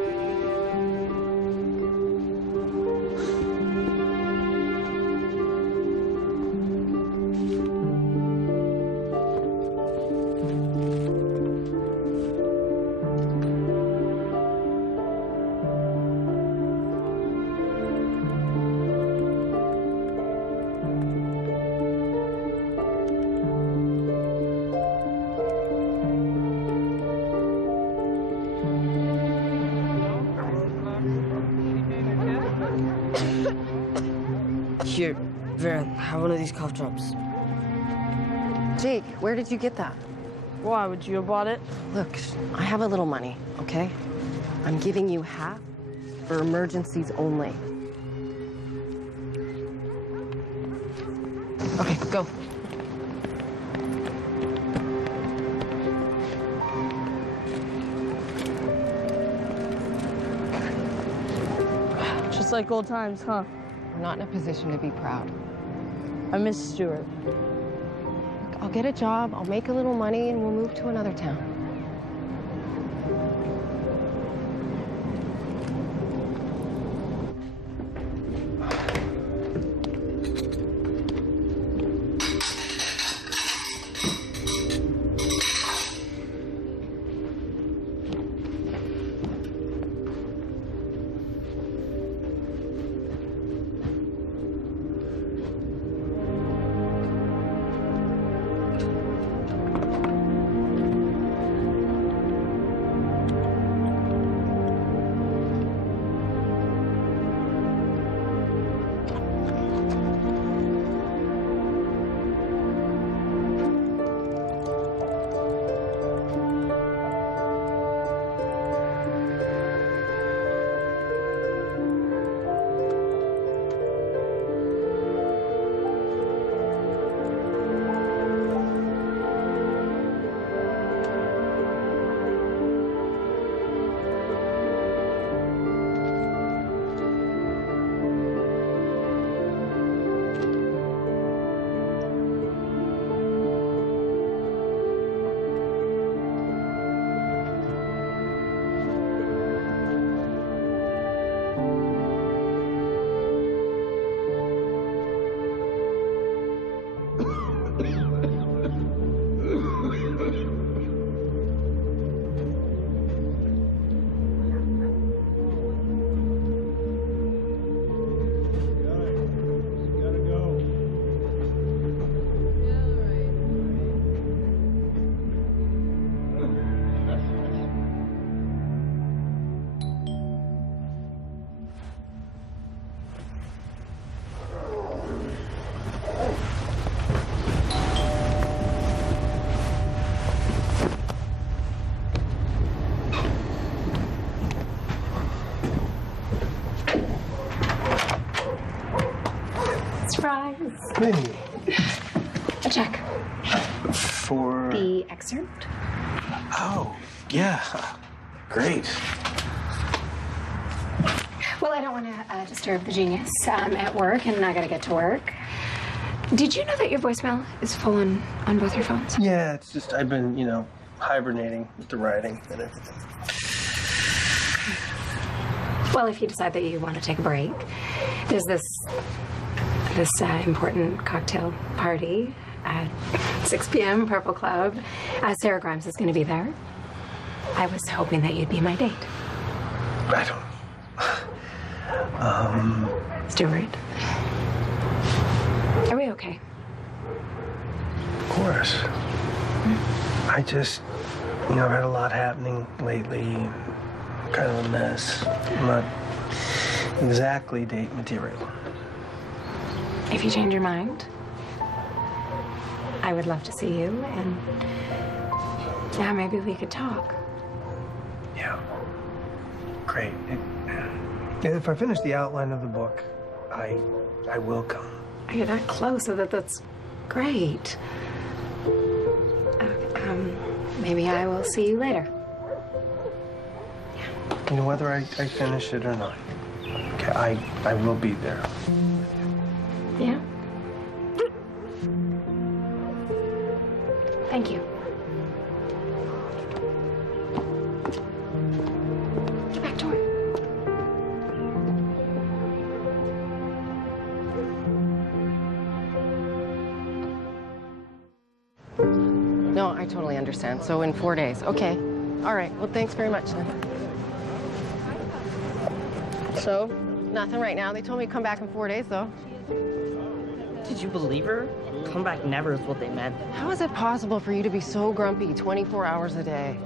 Here, Vera, have one of these cough drops. Jake, where did you get that? Why would you have bought it? Look, I have a little money, okay? I'm giving you half for emergencies only. Okay, go. Just like old times, huh? We're not in a position to be proud. I miss Stuart. I'll get a job, I'll make a little money, and we'll move to another town. Surprise. Hey. A check. For... The excerpt? Oh, yeah. Great. Well, I don't want to disturb the genius at work, and I gotta get to work. Did you know that your voicemail is full on both your phones? Yeah, it's just I've been, hibernating with the writing and everything. Well, if you decide that you want to take a break, there's this important cocktail party at 6 p.m. Purple Club. Sarah Grimes is going to be there. I was hoping that you'd be my date. I don't... Stuart. Are we okay? Of course. I just, I've had a lot happening lately. Kind of a mess. I'm not exactly date material. If you change your mind, I would love to see you, and yeah, maybe we could talk. Yeah. Great. If I finish the outline of the book, I will come. You're that close, so that's great. Maybe I will see you later. Whether I finish it or not. Okay, I will be there. Yeah? Thank you. Get back to work. No, I totally understand. So in 4 days. Okay. All right. Well, thanks very much then. So, nothing right now. They told me to come back in 4 days, though. Did you believe her? Come back never is what they meant. How is it possible for you to be so grumpy 24 hours a day?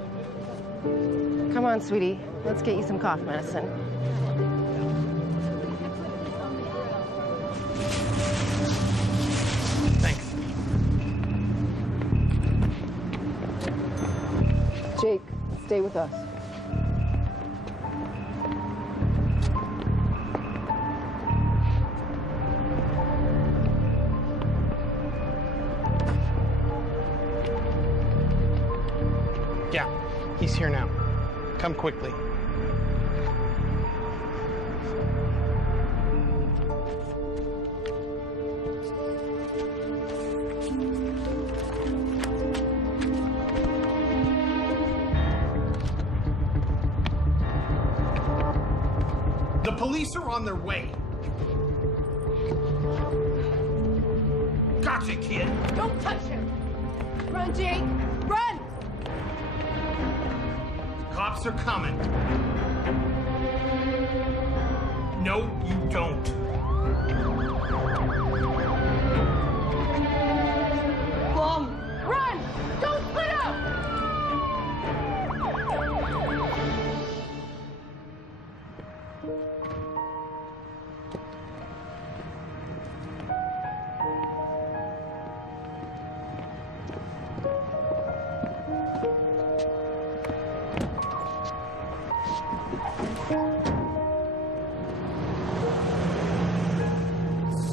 Come on, sweetie. Let's get you some cough medicine. Thanks. Jake, stay with us. Yeah, he's here now. Come quickly. The police are on their way. Gotcha, kid. Don't touch him! Run, Jake! Run! Cops are coming. No, you don't. Mom! Run! Don't split up!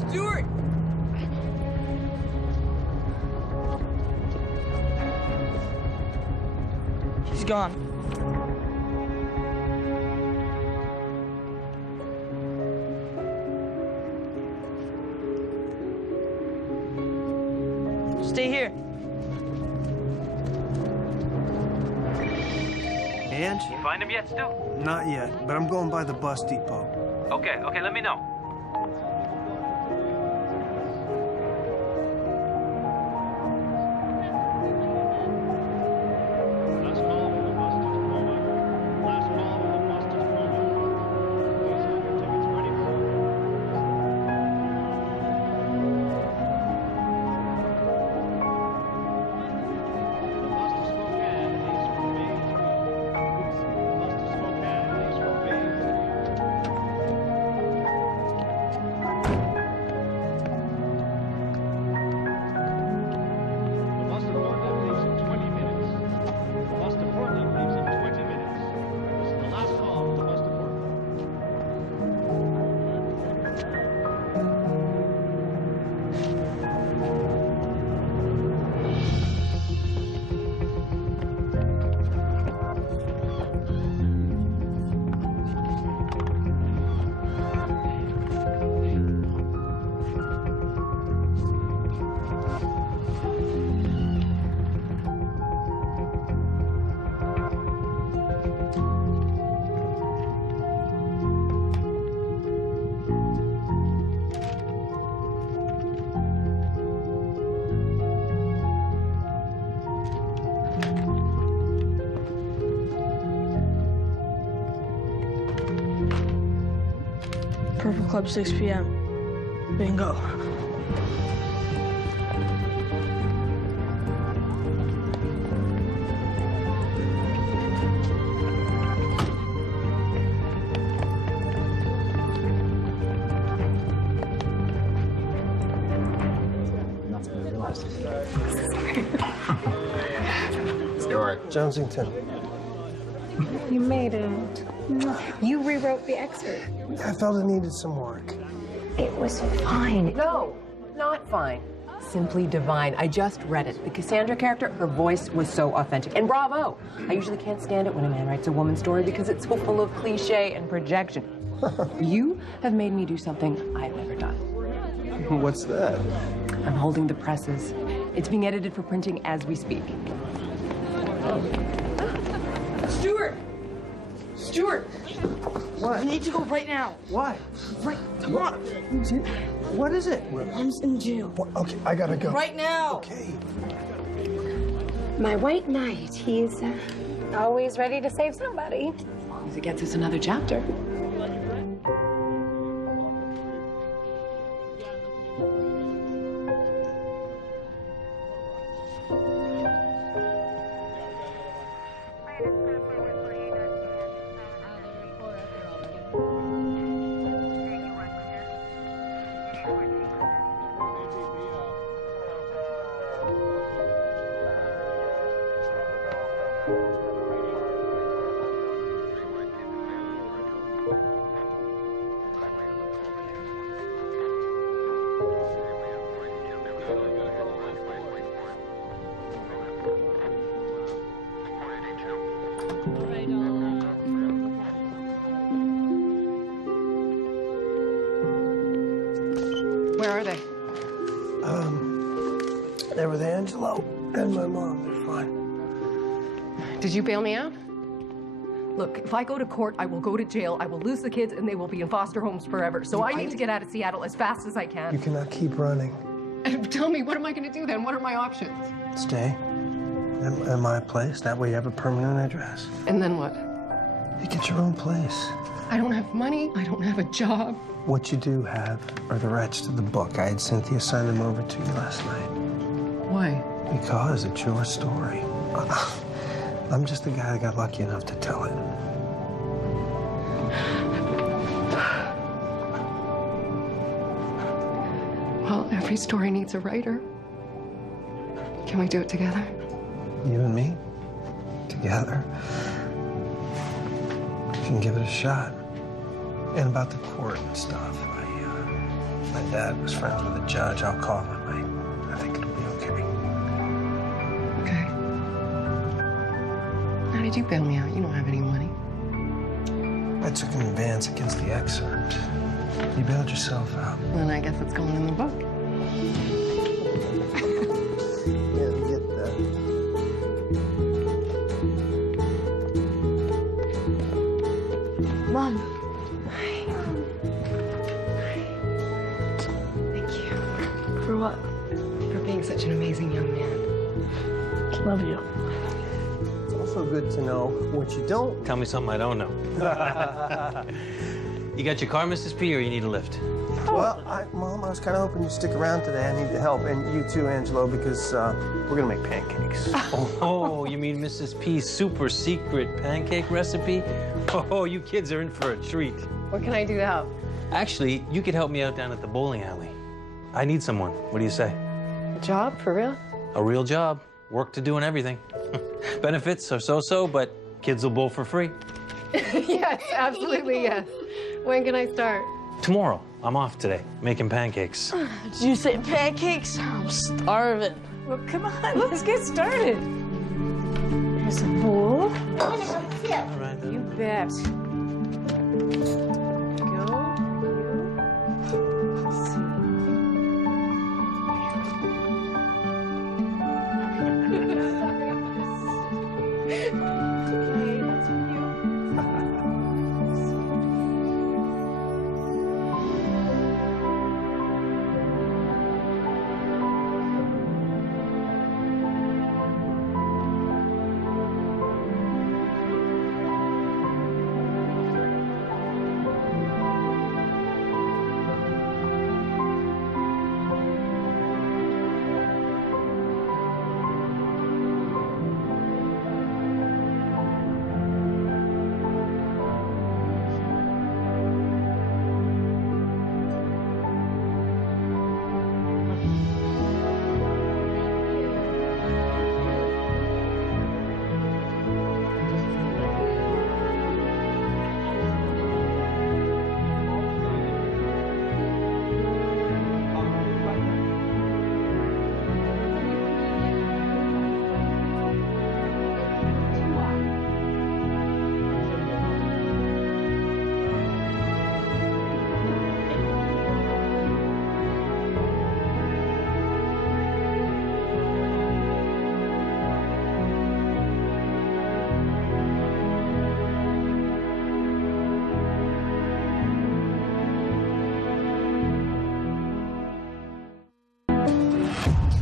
Stuart! He's gone. Stay here. And? You find him yet, Stu? Not yet, but I'm going by the bus depot. Okay, let me know. Purple Club, 6 p.m. Bingo. Stuart. Johnsington. You made it. You rewrote the excerpt. I felt it needed some work. It was fine. No, not fine. Simply divine. I just read it. The Cassandra character, her voice was so authentic. And bravo! I usually can't stand it when a man writes a woman's story because it's so full of cliche and projection. You have made me do something I've never done. What's that? I'm holding the presses. It's being edited for printing as we speak. Stuart! Stuart! What? You need to go right now. Why? Right, come on. What is it? Mom's in jail. What? Okay, I gotta go. Right now. Okay. My white knight, he's always ready to save somebody. As long as it gets us another chapter. Where are they? They're with Angelo and my mom. They're fine. Did you bail me out? Look, if I go to court, I will go to jail, I will lose the kids, and they will be in foster homes forever. So I need to get out of Seattle as fast as I can. You cannot keep running. Tell me, what am I going to do then? What are my options? Stay at my place. That way you have a permanent address. And then what? You get your own place. I don't have money. I don't have a job. What you do have are the rights to the book. I had Cynthia sign them over to you last night. Why? Because it's your story. I'm just the guy that got lucky enough to tell it. Well, every story needs a writer. Can we do it together? You and me? Together? We can give it a shot. And about the court and stuff, my dad was friends with a judge. I'll call him. I think it'll be okay. Okay. How did you bail me out? You don't have any money. I took an advance against the excerpt. You bailed yourself out. Then I guess it's going in the book. Yeah, get that. Mom. Thank you. For what? For being such an amazing young man. Love you. It's also good to know what you don't. Tell me something I don't know. You got your car, Mrs. P, or you need a lift? Well, Mom, I was kind of hoping you'd stick around today. I need the help, and you too, Angelo, because we're gonna make pancakes. Oh, you mean Mrs. P's super secret pancake recipe? Oh, you kids are in for a treat. What can I do to help? Actually, you could help me out down at the bowling alley. I need someone. What do you say? A job? For real? A real job. Work to do and everything. Benefits are so-so, but kids will bowl for free. Yes, absolutely, yes. When can I start? Tomorrow. I'm off today, making pancakes. Did you say pancakes? I'm starving. Well, come on, let's get started. Here's a bowl. All right. You bet.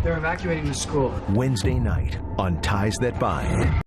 They're evacuating the school. Wednesday night on Ties That Bind.